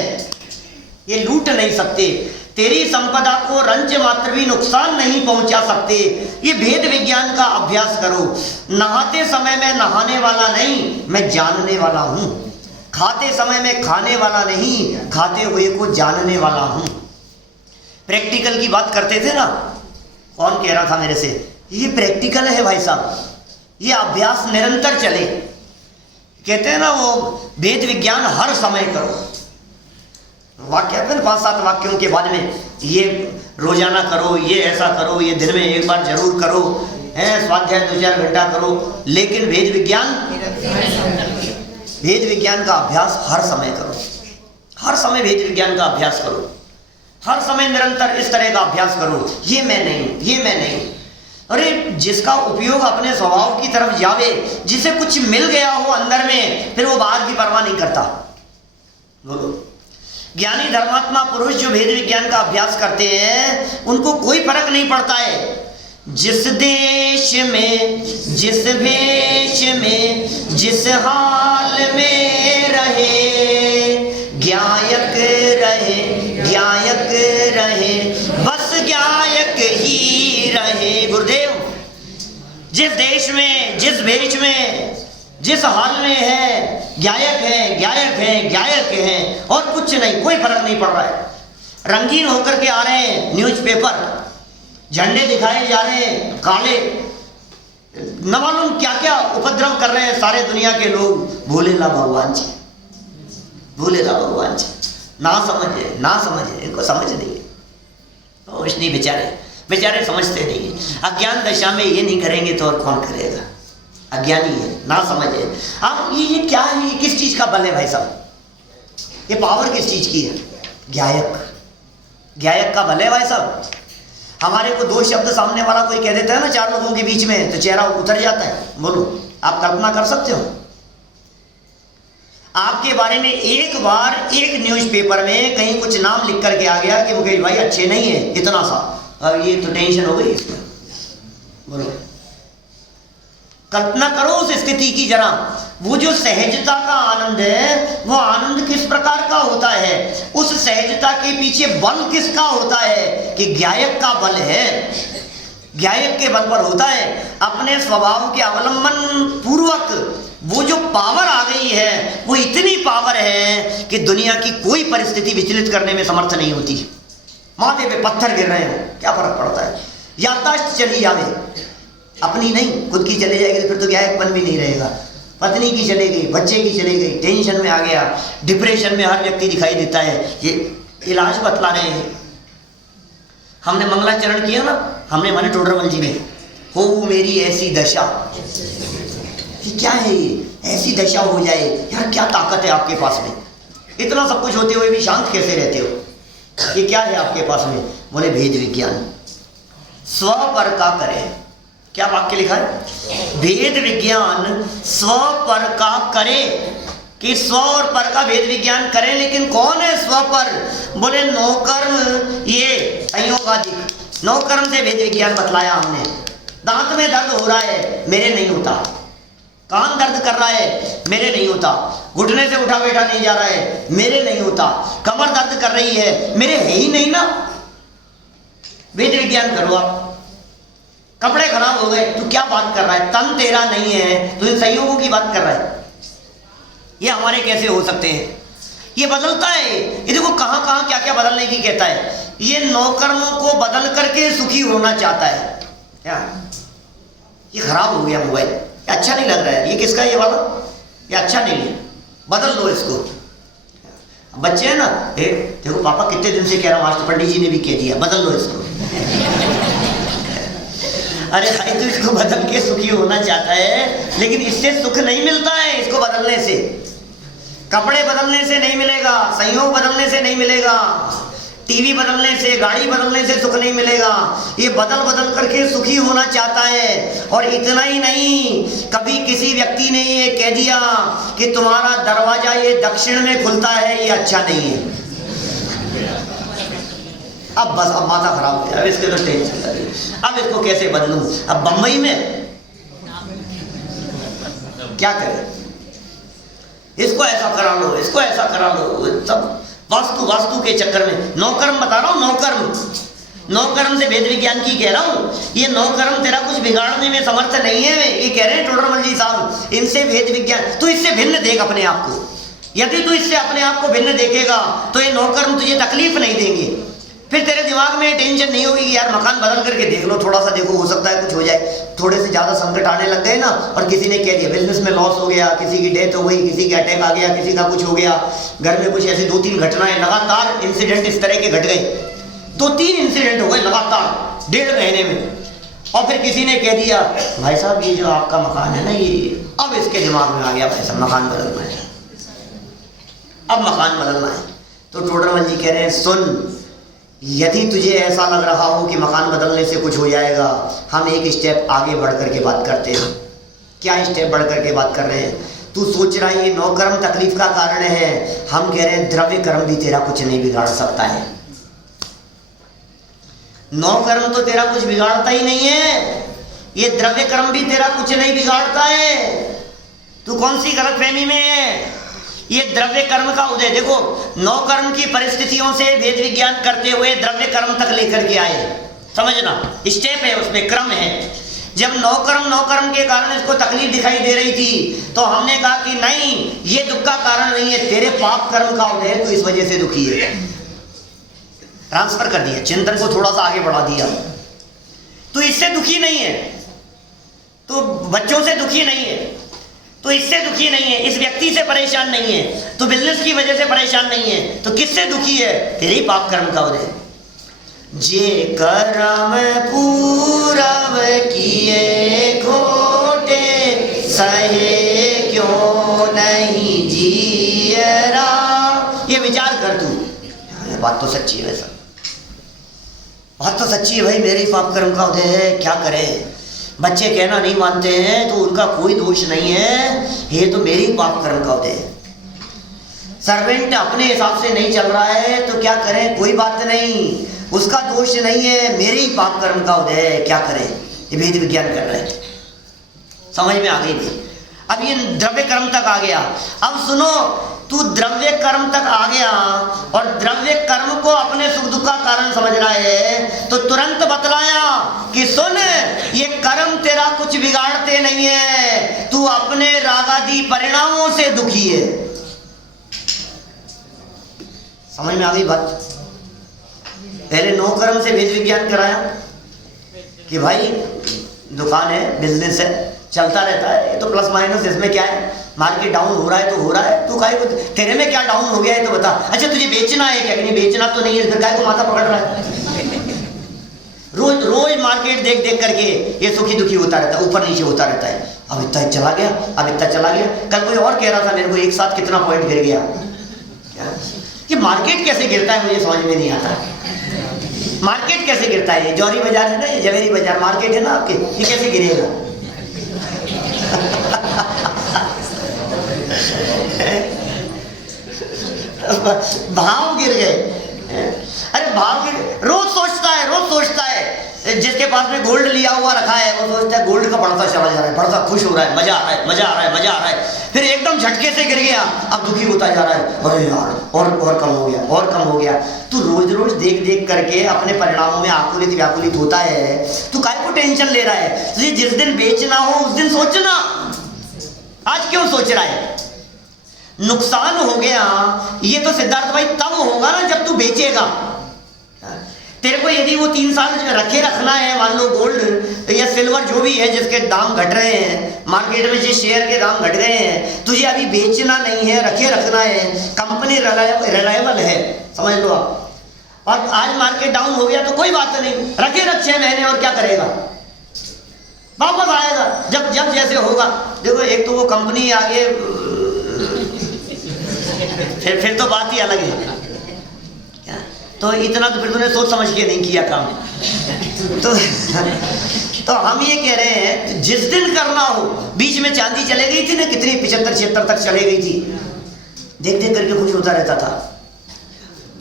ये लूट नहीं सकते, तेरी संपदा को रंच मात्र भी नुकसान नहीं पहुंचा सकते। ये भेद विज्ञान का अभ्यास करो। नहाते समय मैं नहाने वाला नहीं, मैं जानने वाला हूं। खाते समय मैं खाने वाला नहीं, खाते हुए को जानने वाला हूं। प्रैक्टिकल की बात करते थे ना, कौन कह रहा था मेरे से, ये प्रैक्टिकल है भाई साहब, ये अभ्यास निरंतर चले। कहते हैं ना वो भेद विज्ञान हर समय करो। वाक्य है 5-7 वाक्यों के बाद में ये रोजाना करो, ये ऐसा करो, ये दिन में एक बार जरूर करो, है स्वाध्याय 2-4 घंटा करो, लेकिन भेद विज्ञान का अभ्यास हर समय करो। हर समय भेद विज्ञान का अभ्यास करो, हर समय निरंतर इस तरह का अभ्यास करो। ये मैं नहीं, ये मैं नहीं। अरे जिसका उपयोग अपने स्वभाव की तरफ जावे, जिसे कुछ मिल गया हो अंदर में, फिर वो बाहर की परवाह नहीं करता। बोलो, ज्ञानी धर्मात्मा पुरुष जो भेद विज्ञान का अभ्यास करते हैं उनको कोई फर्क नहीं पड़ता है जिस देश में, जिस भेष में, जिस हाल में रहे, ज्ञायक रहे, ज्ञायक रहे, बस ज्ञायक ही रहे। गुरुदेव, जिस देश में, जिस भेष में, जिस हाल में है, ज्ञायक है, ज्ञायक है, ज्ञायक है, और कुछ नहीं, कोई फर्क नहीं पड़ रहा है। रंगीन होकर के आ रहे हैं न्यूज़पेपर, झंडे दिखाए जा रहे हैं काले, न मालूम क्या क्या उपद्रव कर रहे हैं सारे दुनिया के लोग। भोलेला भगवान जी, भोलेला भगवान जी, ना समझे, ना समझे, इनको समझ नहीं है। कुछ नहीं, बेचारे बेचारे समझते नहीं है। अज्ञान दशा में ये नहीं करेंगे तो और कौन करेगा? अज्ञानी है, ना समझ है। अब ये क्या है, ये किस चीज का बल है भाई साहब? ये पावर किस चीज की है? ज्ञायक का बल है भाई साहब। हमारे को दो शब्द सामने वाला कोई कह देता है ना चार लोगों के बीच में, तो चेहरा उतर जाता है। बोलो, आप कल्पना कर सकते हो? आपके बारे में एक बार एक न्यूज़पेपर में कहीं कुछ नाम लिख करके आ गया कि मुकेश भाई अच्छे नहीं है, इतना सा, अब ये तो टेंशन हो गई इसमें। बोलो, कल्पना करो उस स्थिति की जरा। वो जो सहजता का आनंद है, वो आनंद किस प्रकार का होता है? उस सहजता के पीछे बल किसका होता है? कि ज्ञायक का बल है। ज्ञायक के बल पर होता है। अपने स्वभाव के अवलंबन पूर्वक वो जो पावर आ गई है, वो इतनी पावर है कि दुनिया की कोई परिस्थिति विचलित करने में समर्थ नहीं होती। माथे पे पत्थर गिर रहे हो, क्या फर्क पड़ता है? याददाश्त चली जावे, अपनी नहीं खुद की चले जाएगी, तो फिर तो ज्ञायकपन भी नहीं रहेगा। पत्नी की चले गई, बच्चे की चले गई, टेंशन में आ गया, डिप्रेशन में हर व्यक्ति दिखाई देता है। ये इलाज बतला रहे हैं। हमने मंगलाचरण किया ना, हमने माने टोडरमल जी ने, हो मेरी ऐसी दशा। ये क्या है? ये ऐसी दशा हो जाए यार, क्या ताकत है आपके पास में? इतना सब कुछ होते हुए भी शांत कैसे रहते हो? ये क्या है आपके पास में? बोले भेद विज्ञान। स्व पर का करे, क्या वाक्य लिखा है? भेद विज्ञान स्व पर का करे, कि स्व और पर का भेद विज्ञान करें। लेकिन कौन है स्व पर? बोले नौकर्म, ये संयोगाधिक नौकर्म से भेद विज्ञान बतलाया हमने। दांत में दर्द हो रहा है, मेरे नहीं होता। कान दर्द कर रहा है, मेरे नहीं होता। घुटने से उठा बैठा नहीं जा रहा है, मेरे नहीं होता। कमर दर्द कर रही है, मेरे है ही नहीं ना। भेद विज्ञान करो आप। कपड़े खराब हो गए, तू क्या बात कर रहा है? तन तेरा नहीं है, तू इन संयोगों की बात कर रहा है। ये हमारे कैसे हो सकते हैं? ये बदलता है। ये देखो कहां कहां क्या क्या बदलने की कहता है। ये नौकर्मों को बदल करके सुखी होना चाहता है। क्या ये खराब हो गया मोबाइल, अच्छा नहीं लग रहा है, ये किसका है? ये वाला, ये अच्छा नहीं है, बदल दो इसको। बच्चे हैं ना, देखो पापा कितने दिन से कह रहा हूं, आज तो पंडित जी ने भी कह दिया, बदल लो इसको। अरे भाई, तो इसको बदल के सुखी होना चाहता है, लेकिन इससे सुख नहीं मिलता है। इसको बदलने से, कपड़े बदलने से नहीं मिलेगा, संयोग बदलने से नहीं मिलेगा, टीवी बदलने से, गाड़ी बदलने से सुख नहीं मिलेगा। ये बदल बदल करके सुखी होना चाहता है। और इतना ही नहीं, कभी किसी व्यक्ति ने ये कह दिया कि तुम्हारा दरवाजा ये दक्षिण में खुलता है, ये अच्छा नहीं है। अब बस, अब माथा खराब हो गया, अब इसके तो टेंशन लग रही, अब इसको कैसे बदलूं? अब बम्बई में क्या करें? इसको ऐसा करा लो, इसको ऐसा करा लो, सब वास्तु के चक्कर में। नौकर्म बता रहा हूं, नौकर्म से भेद विज्ञान की कह रहा हूं। ये नौकर्म तेरा कुछ बिगाड़ने में समर्थ नहीं है। ये कह रहे हैं टोडरमल जी साहब, इनसे भेद विज्ञान, तू इससे भिन्न देख अपने आप को। यदि तू इससे अपने आप को भिन्न देखेगा तो ये नौकर्म तुझे तकलीफ नहीं देंगे। फिर तेरे दिमाग में टेंशन नहीं होगी कि यार मकान बदल करके देख लो, थोड़ा सा देखो, हो सकता है कुछ हो जाए। थोड़े से ज्यादा संकट आने लग गए ना, और किसी ने कह दिया बिजनेस में लॉस हो गया, किसी की डेथ हो गई, किसी का अटैक आ गया, किसी का कुछ हो गया, घर में कुछ ऐसी 2-3 घटनाएं लगातार, इंसिडेंट इस तरह के घट गए। 2-3 इंसिडेंट हो गए लगातार 1.5 महीने में। और फिर किसी ने कह दिया भाई साहब ये जो आपका मकान है ना, ये, अब इसके दिमाग में आ गया भाई साहब मकान बदलना है, अब मकान बदलना है। तो टोडरमल जी कह रहे हैं, सुन, यदि तुझे ऐसा लग रहा हो कि मकान बदलने से कुछ हो जाएगा, हम एक स्टेप आगे बढ़ करके बात करते हैं। क्या स्टेप बढ़ करके बात कर रहे हैं? तू सोच रहा है ये नौकर्म तकलीफ का कारण है, हम कह रहे हैं द्रव्य कर्म भी तेरा कुछ नहीं बिगाड़ सकता है। नौकर्म तो तेरा कुछ बिगाड़ता ही नहीं है, ये द्रव्य कर्म भी तेरा कुछ नहीं बिगाड़ता है। तू कौन सी गलतफहमी में है? ये द्रव्य कर्म का उदय देखो, नौकर्म की परिस्थितियों से भेद विज्ञान करते हुए द्रव्य कर्म तक लेकर के आए। समझना, स्टेप है, उसमें क्रम है। जब नौकर्म के कारण इसको तकलीफ दिखाई दे रही थी, तो हमने कहा कि नहीं, ये दुख का कारण नहीं है, तेरे पाप कर्म का उदय, तो इस वजह से दुखी है। ट्रांसफर कर दिया, चिंतन को थोड़ा सा आगे बढ़ा दिया। तो इससे दुखी नहीं है, तो बच्चों से दुखी नहीं है, तो इससे दुखी नहीं है, इस व्यक्ति से परेशान नहीं है, तो बिजनेस की वजह से परेशान नहीं है, तो किससे दुखी है? तेरे पाप कर्म का उदय। जे कर्म पूरब किए खोटे सहे क्यों नहीं जीरा। ये विचार कर तू, बात तो सच्ची है, वैसा बात तो सच्ची है भाई, मेरे ही पाप कर्म का उदय है, क्या करे। बच्चे कहना नहीं मानते हैं तो उनका कोई दोष नहीं है, ये तो मेरे ही पाप कर्म का उदय है। सर्वेंट अपने हिसाब से नहीं चल रहा है तो क्या करें, कोई बात नहीं, उसका दोष नहीं है, मेरे ही पाप कर्म का उदय है, क्या करें। ये वेद विज्ञान कर रहे हैं, समझ में आ गई भाई। अब ये द्रव्य कर्म तक आ गया। अब सुनो, तू द्रव्य कर्म तक आ गया और द्रव्य कर्म को अपने सुख दुख का कारण समझ रहा है, तो तुरंत बतलाया कि सुन, ये कर्म तेरा कुछ बिगाड़ते नहीं है, तू अपने रागादि परिणामों से दुखी है। समझ में आ गई बात। पहले नौ कर्म से वेद विज्ञान कराया कि भाई दुकान है, बिजनेस है, चलता रहता है, ये तो प्लस माइनस, इसमें क्या है, मार्केट डाउन हो रहा है तो हो रहा है, तू काहे को, तेरे में क्या डाउन हो गया है तो बता। अच्छा तुझे बेचना है क्या, नहीं बेचना तो नहीं है, फिर काहे को माथा पकड़ रहा है। रोज रोज मार्केट देख देख करके ये सुखी दुखी होता रहता है, ऊपर नीचे होता रहता है। अब इतना चला गया, अब इतना चला गया। कल कोई और कह रहा था मेरे को, एक साथ कितना पॉइंट गिर गया। कि मार्केट कैसे गिरता है मुझे समझ में नहीं आता। मार्केट कैसे गिरता है, ये जौहरी बाजार है ना, ये जवेरी बाजार मार्केट है ना आपके, ये कैसे गिरेगा। भाव गिर गए। अरे भाव गिर, रोज सोचता है जिसके पास में गोल्ड लिया हुआ रखा है वो सोचता है गोल्ड का बढ़ता चला जा रहा है, बढ़ता खुश हो रहा है, मजा आ रहा है, फिर एकदम झटके से गिर गया, अब दुखी होता जा रहा है, अरे यार और कम हो गया। तू रोज रोज देख देख करके अपने परिणामों में आकुलित व्याकुलित होता है, तू काहे को टेंशन ले रहा है। तुझे जिस दिन बेचना हो उस दिन सोचना, आज क्यों सोच रहा है। नुकसान हो गया ये तो सिद्धार्थ भाई तब होगा ना जब तू बेचेगा। तेरे को यदि वो 3 साल रखे रखना है, मान लो गोल्ड या सिल्वर जो भी है जिसके दाम घट रहे हैं मार्केट में, जिस शेयर के दाम घट गए हैं, तुझे अभी बेचना नहीं है, रखे रखना है, कंपनी रिलायबल है, समझ लो आप। और आज मार्केट डाउन हो गया तो कोई बात नहीं, रखे रख 6 महीने, और क्या करेगा, वापस आएगा जब जैसे होगा। देखो एक तो वो कंपनी आगे, फिर तो बात ही अलग है। तो इतना तो फिर तूने सोच समझ के नहीं किया काम। तो हम ये कह रहे हैं जिस दिन करना हो, बीच में चांदी चले गई थी ना, कितनी 75-76 तक चले गई थी, देख देख करके खुश होता रहता था।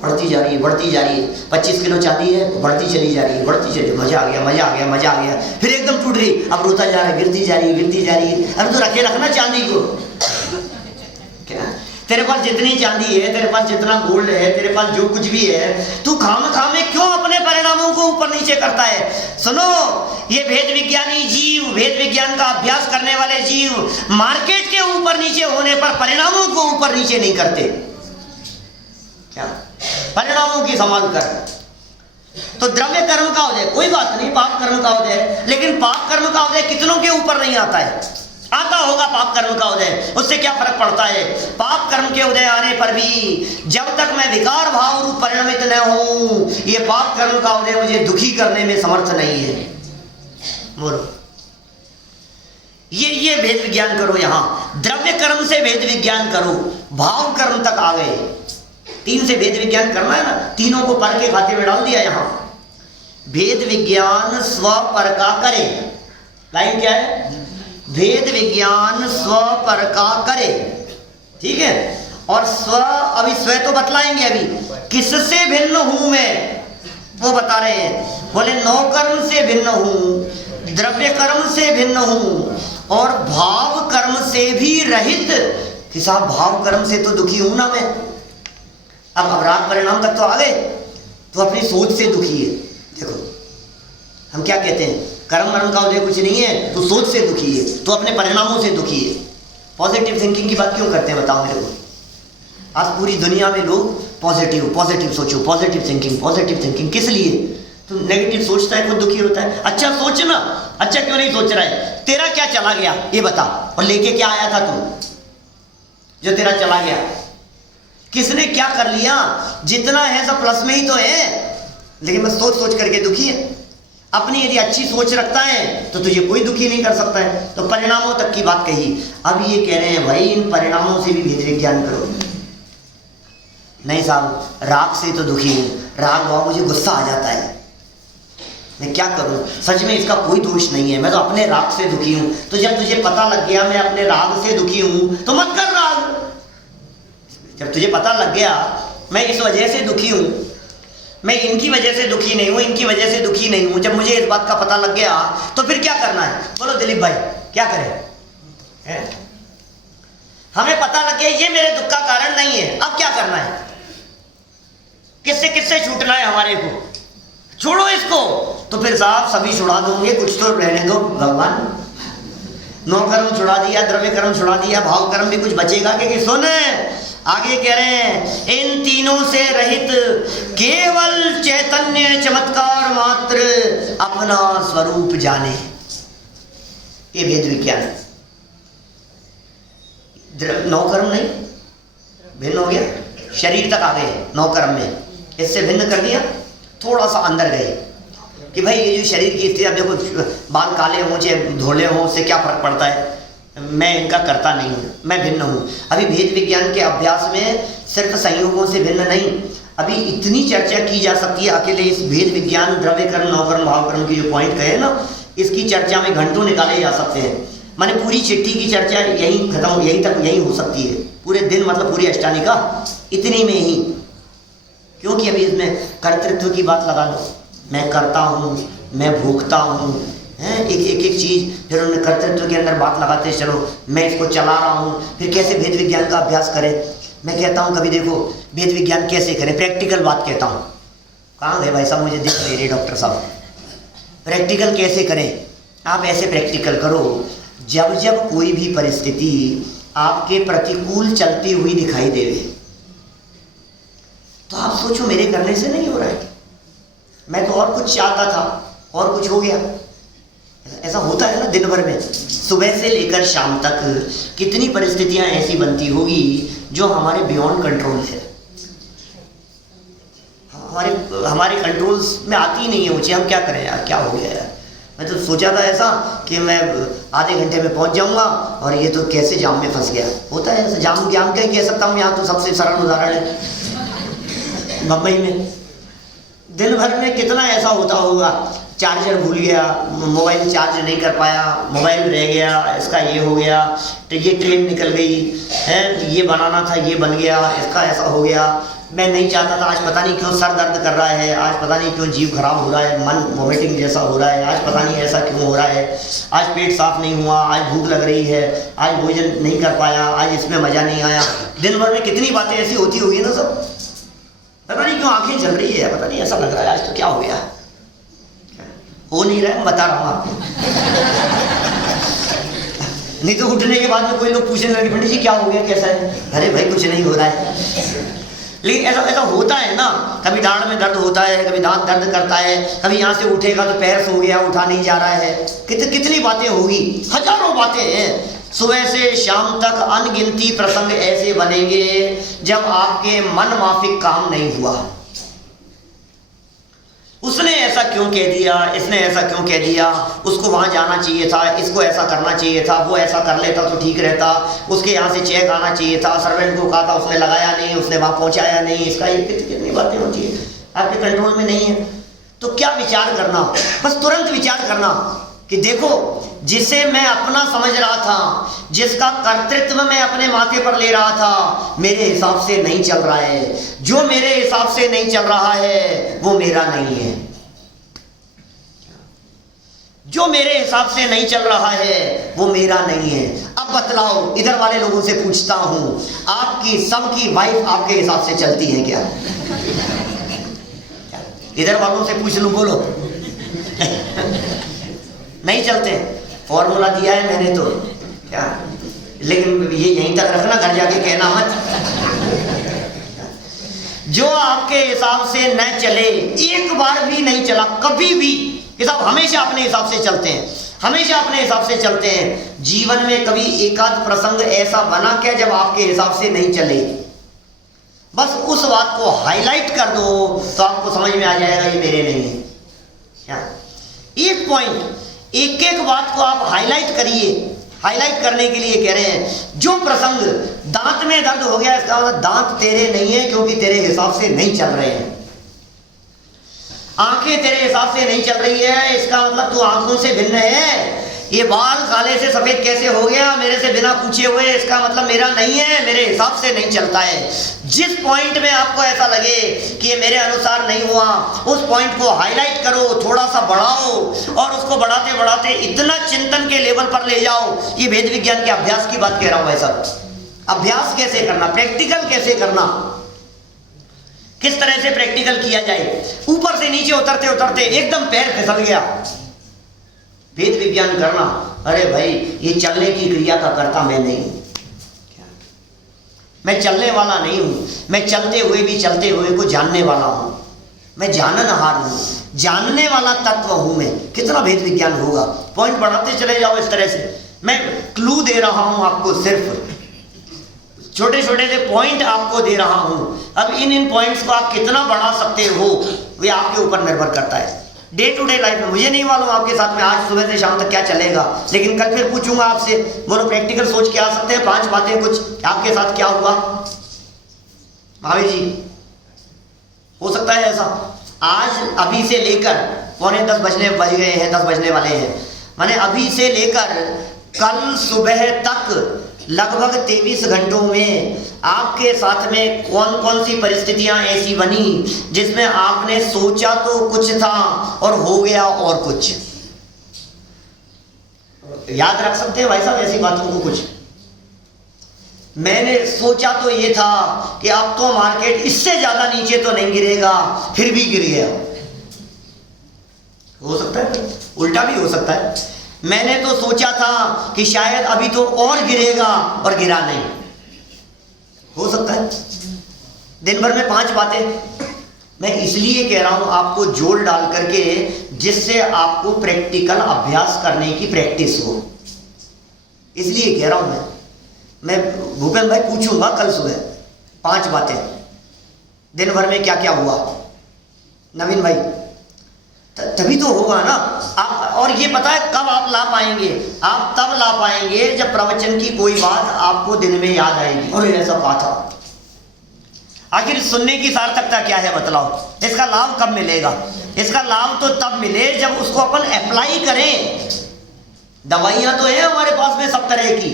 बढ़ती जा रही है, 25 किलो चांदी है, बढ़ती चली जा रही है, मजा आ गया। फिर एकदम टूट गई, अब रोता जा रहा है, गिरती जा रही है। अब तो रखे रखना चांदी को। क्या तेरे पास जितनी चांदी है, तेरे पास जितना गोल्ड है, तेरे पास जो कुछ भी है, तू खाम क्यों अपने परिणामों को ऊपर नीचे करता है। सुनो, ये भेद विज्ञानी जीव, भेद विज्ञान का अभ्यास करने वाले जीव मार्केट के ऊपर नीचे होने पर परिणामों को ऊपर नीचे नहीं करते। क्या परिणामों की संभाल कर। तो द्रव्य कर्म का उदय कोई बात नहीं, पाप कर्म का उदय, लेकिन पाप कर्म का उदय कितनों के ऊपर नहीं आता है। आता होगा पाप कर्म का उदय, उससे क्या फर्क पड़ता है। पाप कर्म के उदय आने पर भी जब तक मैं विकार भाव रूप परिणमित न हूं, ये पाप कर्म का उदय मुझे दुखी करने में समर्थ नहीं है। बोलो, ये भेद विज्ञान करो। यहां द्रव्य कर्म से भेद विज्ञान करो, भाव कर्म तक आ गए। 3 से भेद विज्ञान करना है ना, तीनों को पर के खाते में डाल दिया। यहां भेद विज्ञान स्व पर का करे, लाइन क्या है, भेद विज्ञान स्व पर का करे, ठीक है। और स्व, अभी स्व तो बतलाएंगे, अभी किससे भिन्न हूं मैं वो बता रहे हैं। बोले 9 कर्म से भिन्न हूं, द्रव्य कर्म से भिन्न हूं और भाव कर्म से भी रहित। कि साहब भाव कर्म से तो दुखी हूं ना मैं। अब अपराध परिणाम तक तो आ गए, तो अपनी सोच से दुखी है। देखो हम क्या कहते हैं, कर्म मर्म का उदय कुछ नहीं है, तो सोच से दुखी है, तो अपने परिणामों से दुखी है। पॉजिटिव थिंकिंग की बात क्यों करते हैं बताओ मेरे को। आज पूरी दुनिया में लोग पॉजिटिव सोचो, पॉजिटिव थिंकिंग किस लिए। तो नेगेटिव सोचता है खुद दुखी होता है। अच्छा सोचना, अच्छा क्यों नहीं सोच रहा है, तेरा क्या चला गया ये बता, और लेके क्या आया था तू जो तेरा चला गया, किसने क्या कर लिया। जितना है सब प्लस में ही तो है, लेकिन बस सोच सोच करके दुखी है। अपनी यदि अच्छी सोच रखता है तो तुझे कोई दुखी नहीं कर सकता है। तो परिणामों तक की बात कही। अब ये कह रहे हैं भाई इन परिणामों से भी भेद विज्ञान करो। नहीं साहब, राग से तो दुखी हूँ, राग हुआ मुझे गुस्सा आ जाता है, मैं क्या करूं? सच में इसका कोई दोष नहीं है, मैं तो अपने राग से दुखी हूं। तो जब तुझे पता लग गया मैं अपने राग से दुखी हूं तो मत कर राग। जब तुझे पता लग गया मैं इस वजह से दुखी हूं, मैं इनकी वजह से दुखी नहीं हूं, इनकी वजह से दुखी नहीं हूं, जब मुझे इस बात का पता लग गया तो फिर क्या करना है? बोलो दिलीप भाई, क्या करें? हमें पता लग गया ये मेरे दुख का कारण नहीं है, अब क्या करना है? किससे किससे छूटना है हमारे को? छोड़ो इसको। तो फिर साहब सभी छुड़ा दोगे, कुछ तो रहने दो भगवान। नौ कर्म छुड़ा दिया, द्रव्य कर्म छुड़ा दिया, भाव कर्म भी कुछ बचेगा कि सुन आगे कह रहे हैं इन तीनों से रहित केवल चैतन्य चमत्कार मात्र अपना स्वरूप जाने, ये भेद विज्ञान। नौ कर्म नहीं, भिन्न हो गया, शरीर तक आ गए नौ कर्म में, इससे भिन्न कर दिया, थोड़ा सा अंदर गए कि भाई ये जो शरीर की स्थिति, अब देखो बाल काले हों चाहे धोले हों उससे क्या फर्क पड़ता है, मैं इनका करता नहीं हूँ, मैं भिन्न हूँ। अभी भेद विज्ञान के अभ्यास में सिर्फ संयोगों से भिन्न नहीं, अभी इतनी चर्चा की जा सकती है अकेले इस भेद विज्ञान द्रव्य कर्म नवकर्म भाव कर्म की जो पॉइंट कहे ना, इसकी चर्चा में घंटों निकाले जा सकते हैं। माने पूरी चिट्ठी की चर्चा यहीं खत्म, यहीं तक यहीं हो सकती है, पूरे दिन मतलब पूरी अष्टानिका इतनी में ही। क्योंकि अभी इसमें कर्तृत्व की बात लगा लो, मैं करता हूँ, मैं भोगता हूँ, एक चीज़, फिर उन्होंने कर्तृत्व के अंदर बात लगाते चलो मैं इसको चला रहा हूँ, फिर कैसे भेद विज्ञान का अभ्यास करें। मैं कहता हूँ कभी देखो भेद विज्ञान कैसे करें, प्रैक्टिकल बात कहता हूँ। कहाँ गए भाई साहब, मुझे दिख नहीं रहे डॉक्टर साहब। प्रैक्टिकल कैसे करें? आप ऐसे प्रैक्टिकल करो, जब जब कोई भी परिस्थिति आपके प्रतिकूल चलती हुई दिखाई देवे तो आप सोचो मेरे करने से नहीं हो रहा है, मैं तो और कुछ चाहता था और कुछ हो गया। ऐसा होता है ना दिन भर में, सुबह से लेकर शाम तक कितनी परिस्थितियां ऐसी बनती होगी जो हमारे बियॉन्ड कंट्रोल है, हमारे कंट्रोल्स में आती ही नहीं है। मुझे हम क्या करें यार, क्या हो गया यार। मैं तो सोचा था ऐसा कि मैं आधे घंटे में पहुंच जाऊंगा और ये तो कैसे जाम में फंस गया। होता है जाम का ही कह सकता हूँ, यहाँ तो सबसे सरल उदाहरण है मुंबई में। दिन भर में कितना ऐसा होता होगा, चार्जर भूल गया, मोबाइल चार्ज नहीं कर पाया, मोबाइल रह गया, इसका ये हो गया, तो ये ट्रेन निकल गई है, ये बनाना था ये बन गया, इसका ऐसा हो गया, मैं नहीं चाहता था, आज पता नहीं क्यों सर दर्द कर रहा है, आज पता नहीं क्यों जीव खराब हो रहा है, मन वोमिटिंग जैसा हो रहा है, आज पता नहीं ऐसा क्यों हो रहा है, आज पेट साफ नहीं हुआ, आज भूख लग रही है, आज भोजन नहीं कर पाया, आज इसमें मज़ा नहीं आया। दिन भर में कितनी बातें ऐसी होती होगी ना सब, पता नहीं क्यों आंखें जल रही है, पता नहीं ऐसा लग रहा है आज तो क्या हो गया, हो नहीं रहा है, बता रहा हूँ आपको। नहीं तो उठने के बाद में कोई लोग पूछने लगे पंडित जी क्या हो गया, कैसा है, अरे भाई कुछ नहीं हो रहा है। लेकिन ऐसा होता है ना, कभी दाढ़ में दर्द होता है, कभी दांत दर्द करता है, कभी यहाँ से उठेगा तो पैर सो गया, उठा नहीं जा रहा है, कितनी बातें होगी, हजारों बातें हैं। सुबह से शाम तक अनगिनती प्रसंग ऐसे बनेंगे जब आपके मन माफिक काम नहीं हुआ। उसने ऐसा क्यों कह दिया, इसने ऐसा क्यों कह दिया, उसको वहां जाना चाहिए था, इसको ऐसा करना चाहिए था, वो ऐसा कर लेता तो ठीक रहता, उसके यहाँ से चेक आना चाहिए था, सर्वेंट को कहा था उसने लगाया नहीं, उसने वहां पहुंचाया नहीं, इसका ये कितनी बातें होती है आपके कंट्रोल में नहीं है। तो क्या विचार करना, बस तुरंत विचार करना कि देखो जिसे मैं अपना समझ रहा था, जिसका कर्तृत्व मैं अपने माथे पर ले रहा था, मेरे हिसाब से नहीं चल रहा है, जो मेरे हिसाब से नहीं चल रहा है वो मेरा नहीं है, जो मेरे हिसाब से नहीं चल रहा है वो मेरा नहीं है। अब बतलाओ, इधर वाले लोगों से पूछता हूं, आपकी सबकी वाइफ आपके हिसाब से चलती है क्या? इधर वालों से पूछ लूं, बोलो। नहीं चलते, फॉर्मूला दिया है मैंने तो क्या, लेकिन ये यहीं तक रखना, घर जाके कहना मत। जो आपके हिसाब से न चले, एक बार भी नहीं चला कभी भी, कि साहब हमेशा अपने हिसाब से चलते हैं, हमेशा अपने हिसाब से चलते हैं। जीवन में कभी एकाध प्रसंग ऐसा बना क्या जब आपके हिसाब से नहीं चले? बस उस बात को हाईलाइट कर दो तो आपको समझ में आ जाएगा ये मेरे नहीं है क्या। एक पॉइंट, एक एक बात को आप हाईलाइट करिए। हाईलाइट करने के लिए कह रहे हैं, जो प्रसंग दांत में दर्द हो गया, इसका मतलब दांत तेरे नहीं है, क्योंकि तेरे हिसाब से नहीं चल रहे हैं। आंखें तेरे हिसाब से नहीं चल रही है, इसका मतलब तू आंखों से भिन्न है। ये बाल काले से सफेद कैसे हो गया मेरे से बिना पूछे हुए, इसका मतलब मेरा नहीं है, मेरे हिसाब से नहीं चलता है। जिस पॉइंट में आपको ऐसा लगे कि ये मेरे अनुसार नहीं हुआ, उस पॉइंट को हाईलाइट करो, थोड़ा सा बढ़ाओ, और उसको बढ़ाते बढ़ाते इतना चिंतन के लेवल पर ले जाओ। ये वेद विज्ञान के अभ्यास की बात कह रहा हूं मैं सर। अभ्यास कैसे करना, प्रैक्टिकल कैसे करना, किस तरह से प्रैक्टिकल किया जाए। ऊपर से नीचे उतरते उतरते एकदम पैर फिसल गया, वेद विज्ञान करना। अरे भाई, ये चलने की क्रिया का कर्ता मैं नहीं हूं, मैं चलने वाला नहीं हूं, मैं चलते हुए भी चलते हुए को जानने वाला हूं, मैं जाननहार हूं, जानने वाला तत्व हूं मैं। कितना वेद विज्ञान होगा। पॉइंट बढ़ाते चले जाओ इस तरह से। मैं क्लू दे रहा हूं आपको, सिर्फ छोटे छोटे से पॉइंट आपको दे रहा हूं। अब इन पॉइंट्स को आप कितना बढ़ा सकते हो, वे आपके ऊपर निर्भर करता है। डे टू डे लाइफ में मुझे नहीं मालूम आपके साथ में आज सुबह से शाम तक क्या चलेगा, लेकिन कल फिर पूछूंगा आपसे, बोलो प्रैक्टिकल सोच के आ सकते हैं 5 बातें कुछ आपके साथ क्या हुआ। भाभी जी, हो सकता है ऐसा आज अभी से लेकर 9:45 बज गए हैं, 10 बजने वाले हैं, माने अभी से लेकर कल सुबह तक लगभग 23 घंटों में आपके साथ में कौन कौन सी परिस्थितियां ऐसी बनी जिसमें आपने सोचा तो कुछ था और हो गया और कुछ। याद रख सकते हैं भाई साहब ऐसी बातों को कुछ। मैंने सोचा तो ये था कि अब तो मार्केट इससे ज्यादा नीचे तो नहीं गिरेगा, फिर भी गिर गया। हो सकता है, उल्टा भी हो सकता है। मैंने तो सोचा था कि शायद अभी तो और गिरेगा और गिरा नहीं। हो सकता है। दिन भर में 5 बातें मैं इसलिए कह रहा हूं आपको जोड़ डाल करके, जिससे आपको प्रैक्टिकल अभ्यास करने की प्रैक्टिस हो, इसलिए कह रहा हूं मैं भूपेंद्र भाई पूछूंगा कल सुबह 5 बातें दिन भर में क्या क्या हुआ। नवीन भाई तभी तो होगा ना आप। और ये पता है कब आप ला पाएंगे, आप तब ला पाएंगे जब प्रवचन की कोई बात आपको दिन में याद आएगी, और ऐसा कहा था। आखिर सुनने की सार्थकता क्या है बतलाओ, इसका लाभ कब मिलेगा। इसका लाभ तो तब मिले जब उसको अपन अप्लाई करें। दवाइयां तो है हमारे पास में सब तरह की,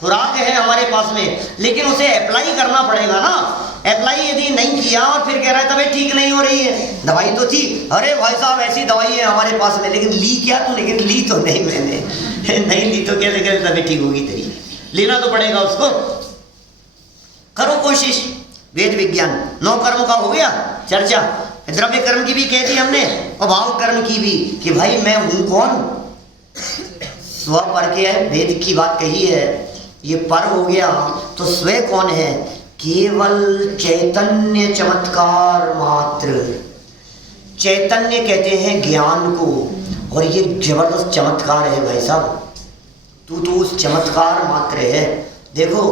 खुराक है हमारे पास में, लेकिन उसे अप्लाई करना पड़ेगा ना। अप्लाई यदि नहीं किया और फिर कह रहा है तबीयत ठीक नहीं हो रही है, दवाई तो थी, अरे भाई साहब ऐसी दवाई है हमारे पास में, लेकिन ली क्या तू, लेकिन ली तो नहीं मैंने नहीं ली तो कैसे कैसे तबीयत ठीक होगी तेरी, लेना तो पड़ेगा उसको। करो कोशिश। वेद विज्ञान 9 कर्म का हो गया चर्चा, द्रव्य कर्म की भी कह दी हमने और भाव कर्म की भी, कि भाई मैं हूं कौन। स्व पर के वेद की बात कही है, ये पर हो गया तो स्व कौन है, केवल चैतन्य चमत्कार मात्र। चैतन्य कहते हैं ज्ञान को, और ये जबरदस्त चमत्कार है भाई साहब, तू तो उस चमत्कार मात्र है। देखो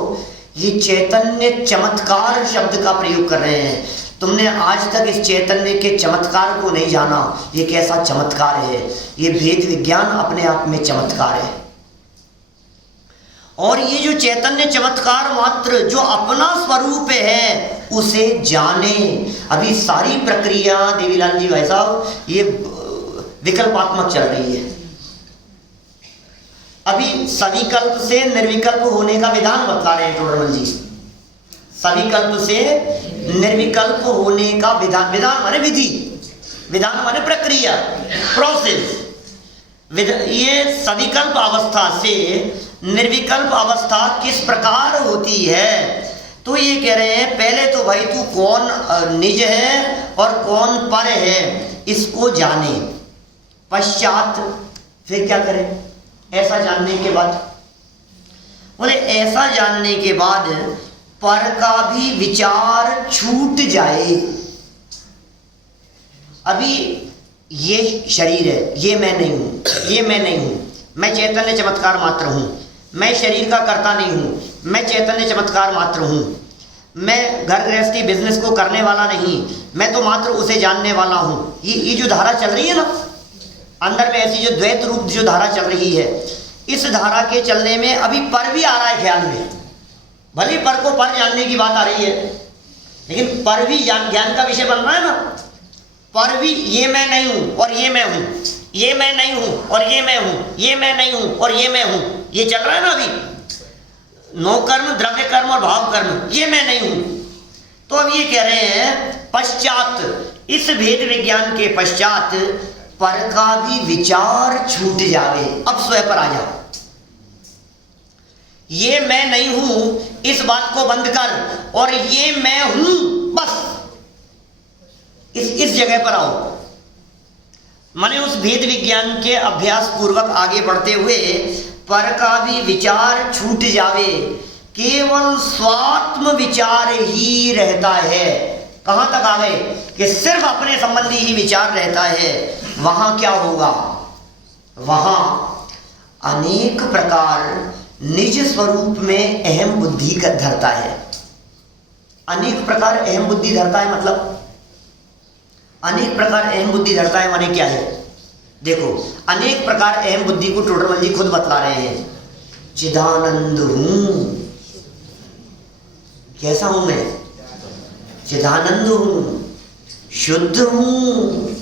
ये चैतन्य चमत्कार शब्द का प्रयोग कर रहे हैं। तुमने आज तक इस चैतन्य के चमत्कार को नहीं जाना, ये कैसा चमत्कार है। ये वेद विज्ञान अपने आप में चमत्कार है। और ये जो चैतन्य चमत्कार मात्र जो अपना स्वरूप है उसे जाने। अभी सारी प्रक्रिया देवीलाल जी भाई साहब ये विकल्पात्मक चल रही है। अभी सविकल्प से निर्विकल्प होने का विधान बता रहे हैं टोडरमल जी। सविकल्प से निर्विकल्प होने का विधान, विधान माने विधि, विधान माने प्रक्रिया, प्रोसेस। ये सविकल्प अवस्था से निर्विकल्प अवस्था किस प्रकार होती है, तो ये कह रहे हैं पहले तो भाई तू कौन निज है और कौन पर है इसको जाने। पश्चात फिर क्या करें, ऐसा जानने के बाद, बोले ऐसा जानने के बाद पर का भी विचार छूट जाए। अभी ये शरीर है, ये मैं नहीं हूं, ये मैं नहीं हूं, मैं चैतन्य चमत्कार मात्र हूं, मैं शरीर का कर्ता नहीं हूं, मैं चैतन्य चमत्कार मात्र हूं, मैं घर गृहस्थी बिजनेस को करने वाला नहीं, मैं तो मात्र उसे जानने वाला हूं। ये जो धारा चल रही है ना, अंदर में ऐसी जो द्वैत रूप जो धारा चल रही है, इस धारा के चलने में अभी पर भी आ रहा है ख्याल में। भले पर को पर जानने की बात आ रही है, लेकिन पर भी ज्ञान का विषय बन रहा है ना। पर भी ये मैं नहीं हूं और ये मैं हूं, ये मैं नहीं हूं और ये मैं हूं, ये मैं नहीं हूं और ये मैं हूं, ये चल रहा है ना अभी। नो कर्म, द्रव्य कर्म और भाव कर्म, ये मैं नहीं हूं। तो अब ये कह रहे हैं पश्चात, इस भेद विज्ञान के पश्चात पर का भी विचार छूट जावे। अब स्वयं पर आ जाओ। ये मैं नहीं हूं इस बात को बंद कर और ये मैं हूं, बस इस जगह पर आओ। माने उस भेद विज्ञान के अभ्यास पूर्वक आगे बढ़ते हुए पर का भी विचार छूट जावे, केवल स्वात्म विचार ही रहता है। कहां तक आ गए कि सिर्फ अपने संबंधी ही विचार रहता है। वहां क्या होगा? वहां अनेक प्रकार निज स्वरूप में अहम बुद्धि का धरता है। अनेक प्रकार अहम बुद्धि धरता है, मतलब अनेक प्रकार अहम बुद्धि धरता है माने क्या है? देखो, अनेक प्रकार अहम बुद्धि को टोडरमल जी खुद बतला रहे हैं। चिदानंद हूं। कैसा हूं मैं? चिदानंद हूं, शुद्ध हूं,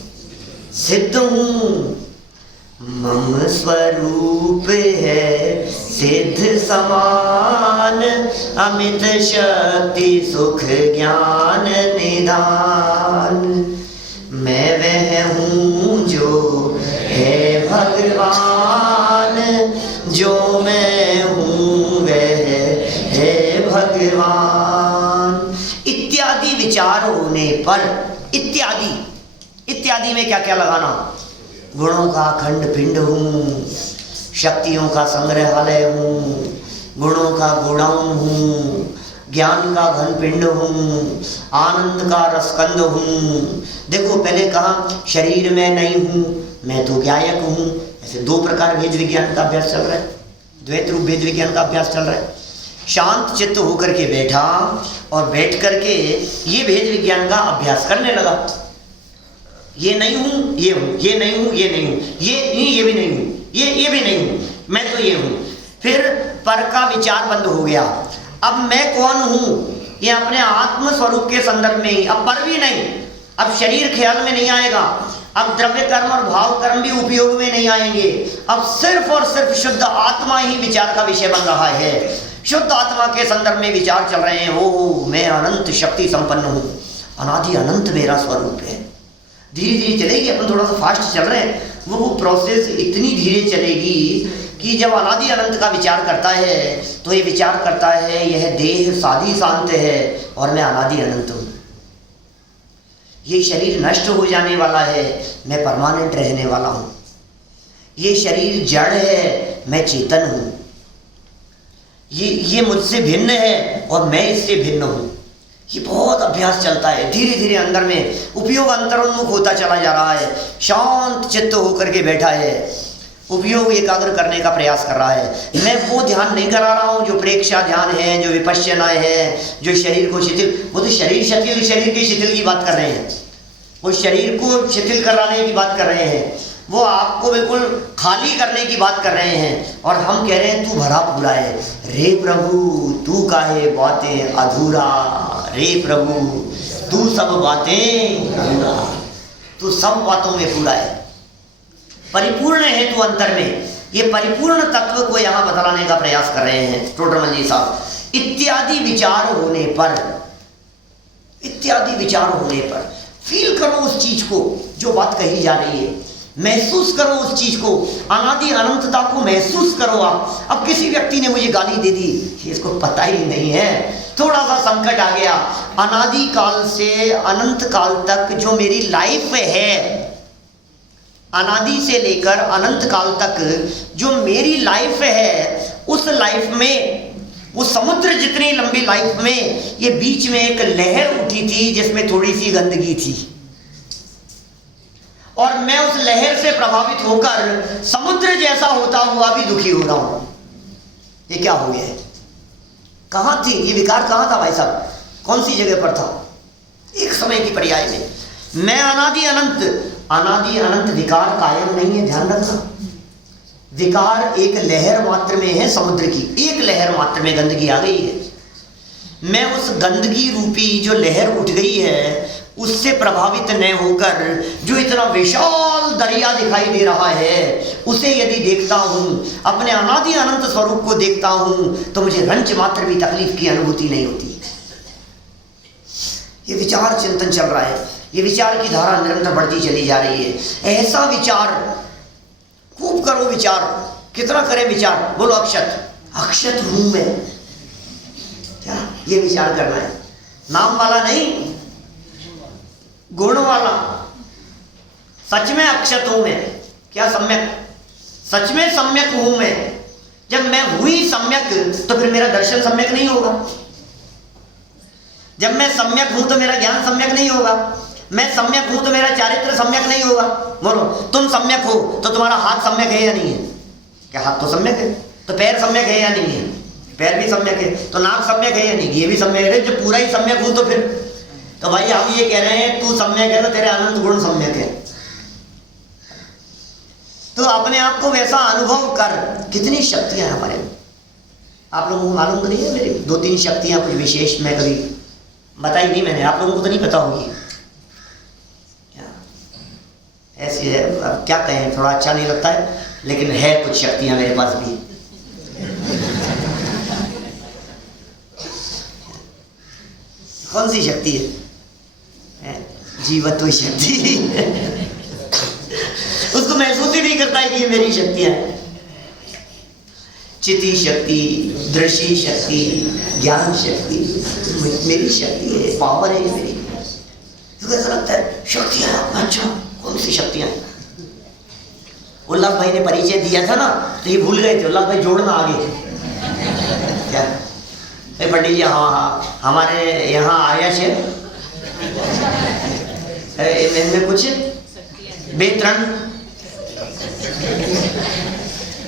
सिद्ध हूं, मम स्वरूप है सिद्ध समान, अमित शक्ति सुख ज्ञान निधान। मैं वह हूं जो है भगवान, जो मैं हूं वह है भगवान। इत्यादि विचार होने पर, इत्यादि में क्या क्या लगाना? गुणों का खंड पिंड हूँ, शक्तियों का संग्रहालय हूँ, गुणों का गोडाउन हूँ, ज्ञान का घन पिंड हूँ, आनंद का रसकंद हूँ। देखो, पहले कहा शरीर में नहीं हूँ, मैं तो ज्ञायक हूँ। ऐसे दो प्रकार भेद विज्ञान का अभ्यास चल रहा है, द्वैत रूप भेद विज्ञान का अभ्यास चल रहा है। शांत चित्त होकर के बैठा और बैठ करके ये भेद विज्ञान का अभ्यास करने लगा। ये नहीं हूं, ये हूं, ये नहीं हूं, ये नहीं हूं, ये भी नहीं हूं, ये भी नहीं हूं, मैं तो ये हूं। फिर पर का विचार बंद हो गया। अब मैं कौन हूं? ये अपने आत्म स्वरूप के संदर्भ में ही। अब पर भी नहीं, अब शरीर ख्याल में नहीं आएगा, अब द्रव्य कर्म और भाव कर्म भी उपयोग में नहीं आएंगे। अब सिर्फ और सिर्फ शुद्ध आत्मा ही विचार का विषय बन रहा है। शुद्ध आत्मा के संदर्भ में विचार चल रहे हैं। ओ, मैं अनंत शक्ति संपन्न हूं, अनादि अनंत मेरा स्वरूप है। धीरे धीरे चलेगी, अपन थोड़ा सा फास्ट चल रहे हैं। वो प्रोसेस इतनी धीरे चलेगी कि जब अनादि अनंत का विचार करता है तो ये विचार करता है यह देह साधी शांत है और मैं अनादि अनंत हूँ। ये शरीर नष्ट हो जाने वाला है, मैं परमानेंट रहने वाला हूँ। ये शरीर जड़ है, मैं चेतन हूँ। ये मुझसे भिन्न है और मैं इससे भिन्न हूँ। ये बहुत अभ्यास चलता है, धीरे धीरे अंदर में उपयोग अंतरोन्मुख होता चला जा रहा है। शांत चित्त होकर के बैठा है, उपयोग एकाग्र करने का प्रयास कर रहा है। मैं वो ध्यान नहीं करा रहा हूँ जो प्रेक्षा ध्यान है, जो विपश्यना है, जो शरीर को शिथिल, वो तो शरीर के शिथिल की बात कर रहे हैं। वो शरीर को शिथिल कराने की बात कर रहे हैं, वो आपको बिल्कुल खाली करने की बात कर रहे हैं। और हम कह रहे हैं तू भरा पूरा है। रे प्रभु तू काहे बातें अधूरा, रे प्रभु तू सब बातें पूरा, तू सब बातों में पूरा है, परिपूर्ण है तू अंतर में। ये परिपूर्ण तत्व को यहाँ बतलाने का प्रयास कर रहे हैं टोडरमल जी साहब। इत्यादि विचार होने पर, इत्यादि विचार होने पर फील करो उस चीज को जो बात कही जा रही है, महसूस करो उस चीज को, अनादि अनंतता को महसूस करो आप। अब किसी व्यक्ति ने मुझे गाली दे दी, इसको पता ही नहीं है, थोड़ा सा संकट आ गया। अनादि काल से अनंत काल तक जो मेरी लाइफ है, अनादि से लेकर अनंत काल तक जो मेरी लाइफ है, उस लाइफ में, उस समुद्र जितनी लंबी लाइफ में, ये बीच में एक लहर उठी थी जिसमें थोड़ी सी गंदगी थी, और मैं उस लहर से प्रभावित होकर समुद्र जैसा होता हुआ भी दुखी हो रहा हूं। ये क्या हो गया है? कहां थी ये विकार? कहां था भाई साहब? कौन सी जगह पर था? एक समय की पर्याय में मैं अनादि अनंत, अनादि अनंत विकार कायम नहीं है, ध्यान रखना। विकार एक लहर मात्र में है, समुद्र की एक लहर मात्र में गंदगी आ गई है। मैं उस गंदगी रूपी जो लहर उठ गई है उससे प्रभावित न होकर जो इतना विशाल दरिया दिखाई दे रहा है उसे यदि देखता हूं, अपने अनादि अनंत स्वरूप को देखता हूं, तो मुझे रंच मात्र भी तकलीफ की अनुभूति नहीं होती। ये विचार चिंतन चल रहा है, ये विचार की धारा निरंतर बढ़ती चली जा रही है। ऐसा विचार खूब करो, विचार कितना करें विचार, बोलो अक्षत, अक्षत हूं मैं, क्या ये विचार करना है, नाम वाला नहीं, गुण वाला। सच में अक्षत हूं मैं, क्या सम्यक, सच में सम्यक हूं मैं। जब मैं हुई सम्यक तो फिर मेरा दर्शन सम्यक नहीं होगा। जब मैं सम्यक हूं तो मेरा ज्ञान सम्यक नहीं होगा। मैं सम्यक हूं तो मेरा चारित्र सम्यक नहीं होगा। बोलो, तुम सम्यक हो तो तुम्हारा हाथ सम्यक है या नहीं है? क्या हाथ तो सम्यक है। तो पैर सम्यक है या नहीं है? पैर भी सम्यक है। तो नाक सम्यक है या नहीं? ये भी सम्यक है। जब पूरा ही सम्यक हूं तो फिर तो भाई हम ये कह रहे हैं तू सम्यक है तो तेरे अनंत गुण सम्यक है। तो अपने आप को वैसा अनुभव कर। कितनी शक्तियां हैं हमारे में, आप लोगों को मालूम तो नहीं है? मेरी 2-3 शक्तियां कुछ विशेष मैं कभी बताई नहीं मैंने, आप लोगों को तो नहीं पता होगी। ऐसी है, अब क्या कहें, थोड़ा अच्छा नहीं लगता है, लेकिन है कुछ शक्तियां मेरे पास भी। कौन सी शक्ति है? जीवत्व शक्ति। उसको महसूस ही नहीं करता है कि ये मेरी शक्तियां हैं। चिति शक्ति, दृष्टि शक्ति, ज्ञान शक्ति मेरी शक्ति है, पावर है मेरी। तो ऐसा लगता है शक्तियां, अच्छा कौन सी शक्तियां? उल्लास भाई ने परिचय दिया था ना, तो ये भूल गए थे। उल्लास भाई जोड़ना आगे क्या? पंडित जी, हाँ हमारे यहाँ आयश है, इनमें कुछ बेतरण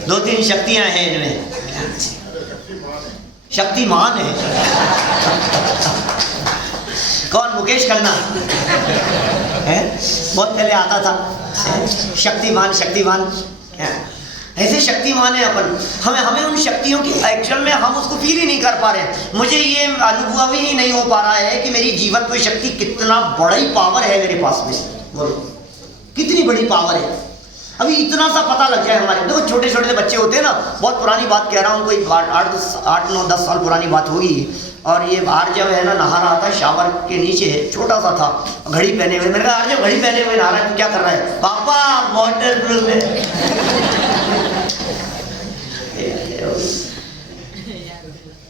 2-3 शक्तियां हैं इनमें, शक्तिमान है। कौन? मुकेश खन्ना है, बहुत पहले आता था। शक्तिमान, शक्तिमान ऐसे शक्तिमान है अपन। हमें उन शक्तियों की एक्चुअल में हम उसको फील ही नहीं कर पा रहे हैं। मुझे ये अनुभव ही नहीं हो पा रहा है कि मेरी जीवत्व शक्ति कितना बड़ी पावर है मेरे पास में। बोलो कितनी बड़ी पावर है। अभी इतना सा पता लग जाए हमारे। देखो छोटे छोटे बच्चे होते हैं ना, बहुत पुरानी बात कह रहा हूँ, कोई 8-9-10 साल पुरानी बात होगी। और ये बाहर जब है ना नहा रहा था, शावर के नीचे छोटा सा था, घड़ी पहने हुए। मैंने कहा जब घड़ी पहने हुए नहा रहा है तो क्या कर रहा है? पापा वाटर प्रूफ है।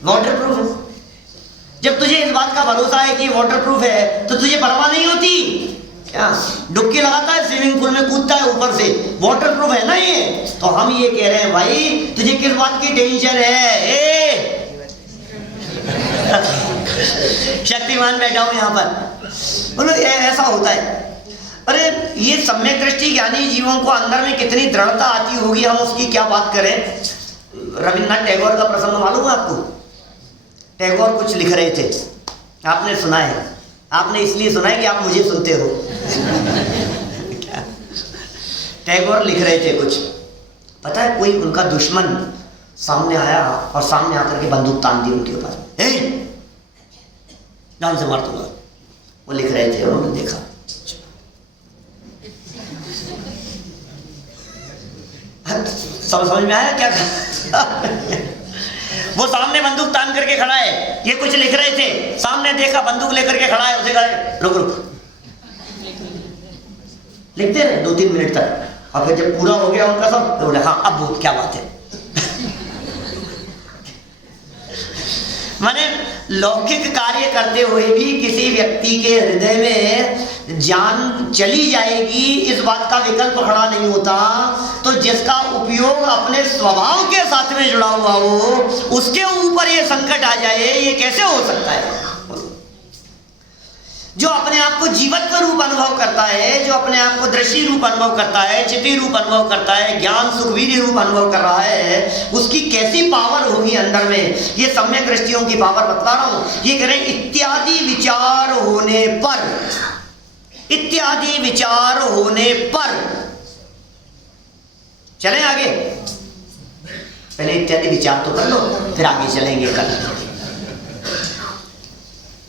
वाटर प्रूफ है। जब तुझे इस बात का भरोसा है कि वाटर प्रूफ है तो तुझे परवाह नहीं होती क्या? डुबकी लगाता है, स्विमिंग पूल में कूदता है ऊपर से, वाटर प्रूफ है ना ये। तो हम ये कह रहे हैं भाई तुझे किस बात की टेंशन है? शक्तिमान बैठा हूं यहाँ पर। बोलो ऐसा होता है। अरे ये सम्यक दृष्टि ज्ञानी जीवों को अंदर में कितनी दृढ़ता आती होगी, हम उसकी क्या बात करें। रविन्द्रनाथ टैगोर का प्रसंग मालूम है आपको? टैगोर कुछ लिख रहे थे, आपने सुना है। आपने इसलिए सुना है कि आप मुझे सुनते हो। टैगोर लिख रहे थे कुछ। पता है कोई उनका दुश्मन सामने आया और सामने आकर के बंदूक तान दी उनके ऊपर, जान से मार दूंगा। वो लिख रहे थे, उन्होंने देखा, समझ में आया क्या? वो सामने बंदूक तान करके खड़ा है, ये कुछ लिख रहे थे, सामने देखा बंदूक लेकर के खड़ा है, उसे कहा रुक रुक। लिखते रहे 2-3 मिनट तक, और फिर जब पूरा हो गया उनका सब तो बोले हाँ अब बोल क्या बात है। माने लौकिक कार्य करते हुए भी किसी व्यक्ति के हृदय में जान चली जाएगी, इस बात का विकल्प खड़ा नहीं होता। तो जिसका उपयोग अपने स्वभाव के साथ में जुड़ा हुआ हो, उसके ऊपर ये संकट आ जाए, ये कैसे हो सकता है? जो अपने आप को जीवत्व रूप अनुभव करता है, जो अपने आप को दृष्टि रूप अनुभव करता है, चिति रूप अनुभव करता है, ज्ञान सुखवीर रूप अनुभव कर रहा है, उसकी कैसी पावर होगी अंदर में। ये सम्यक दृष्टियों की पावर बतला रहा हूं। ये करें इत्यादि विचार होने पर इत्यादि विचार होने पर, चलें आगे, पहले इत्यादि विचार तो कर लो, फिर आगे चलेंगे कल।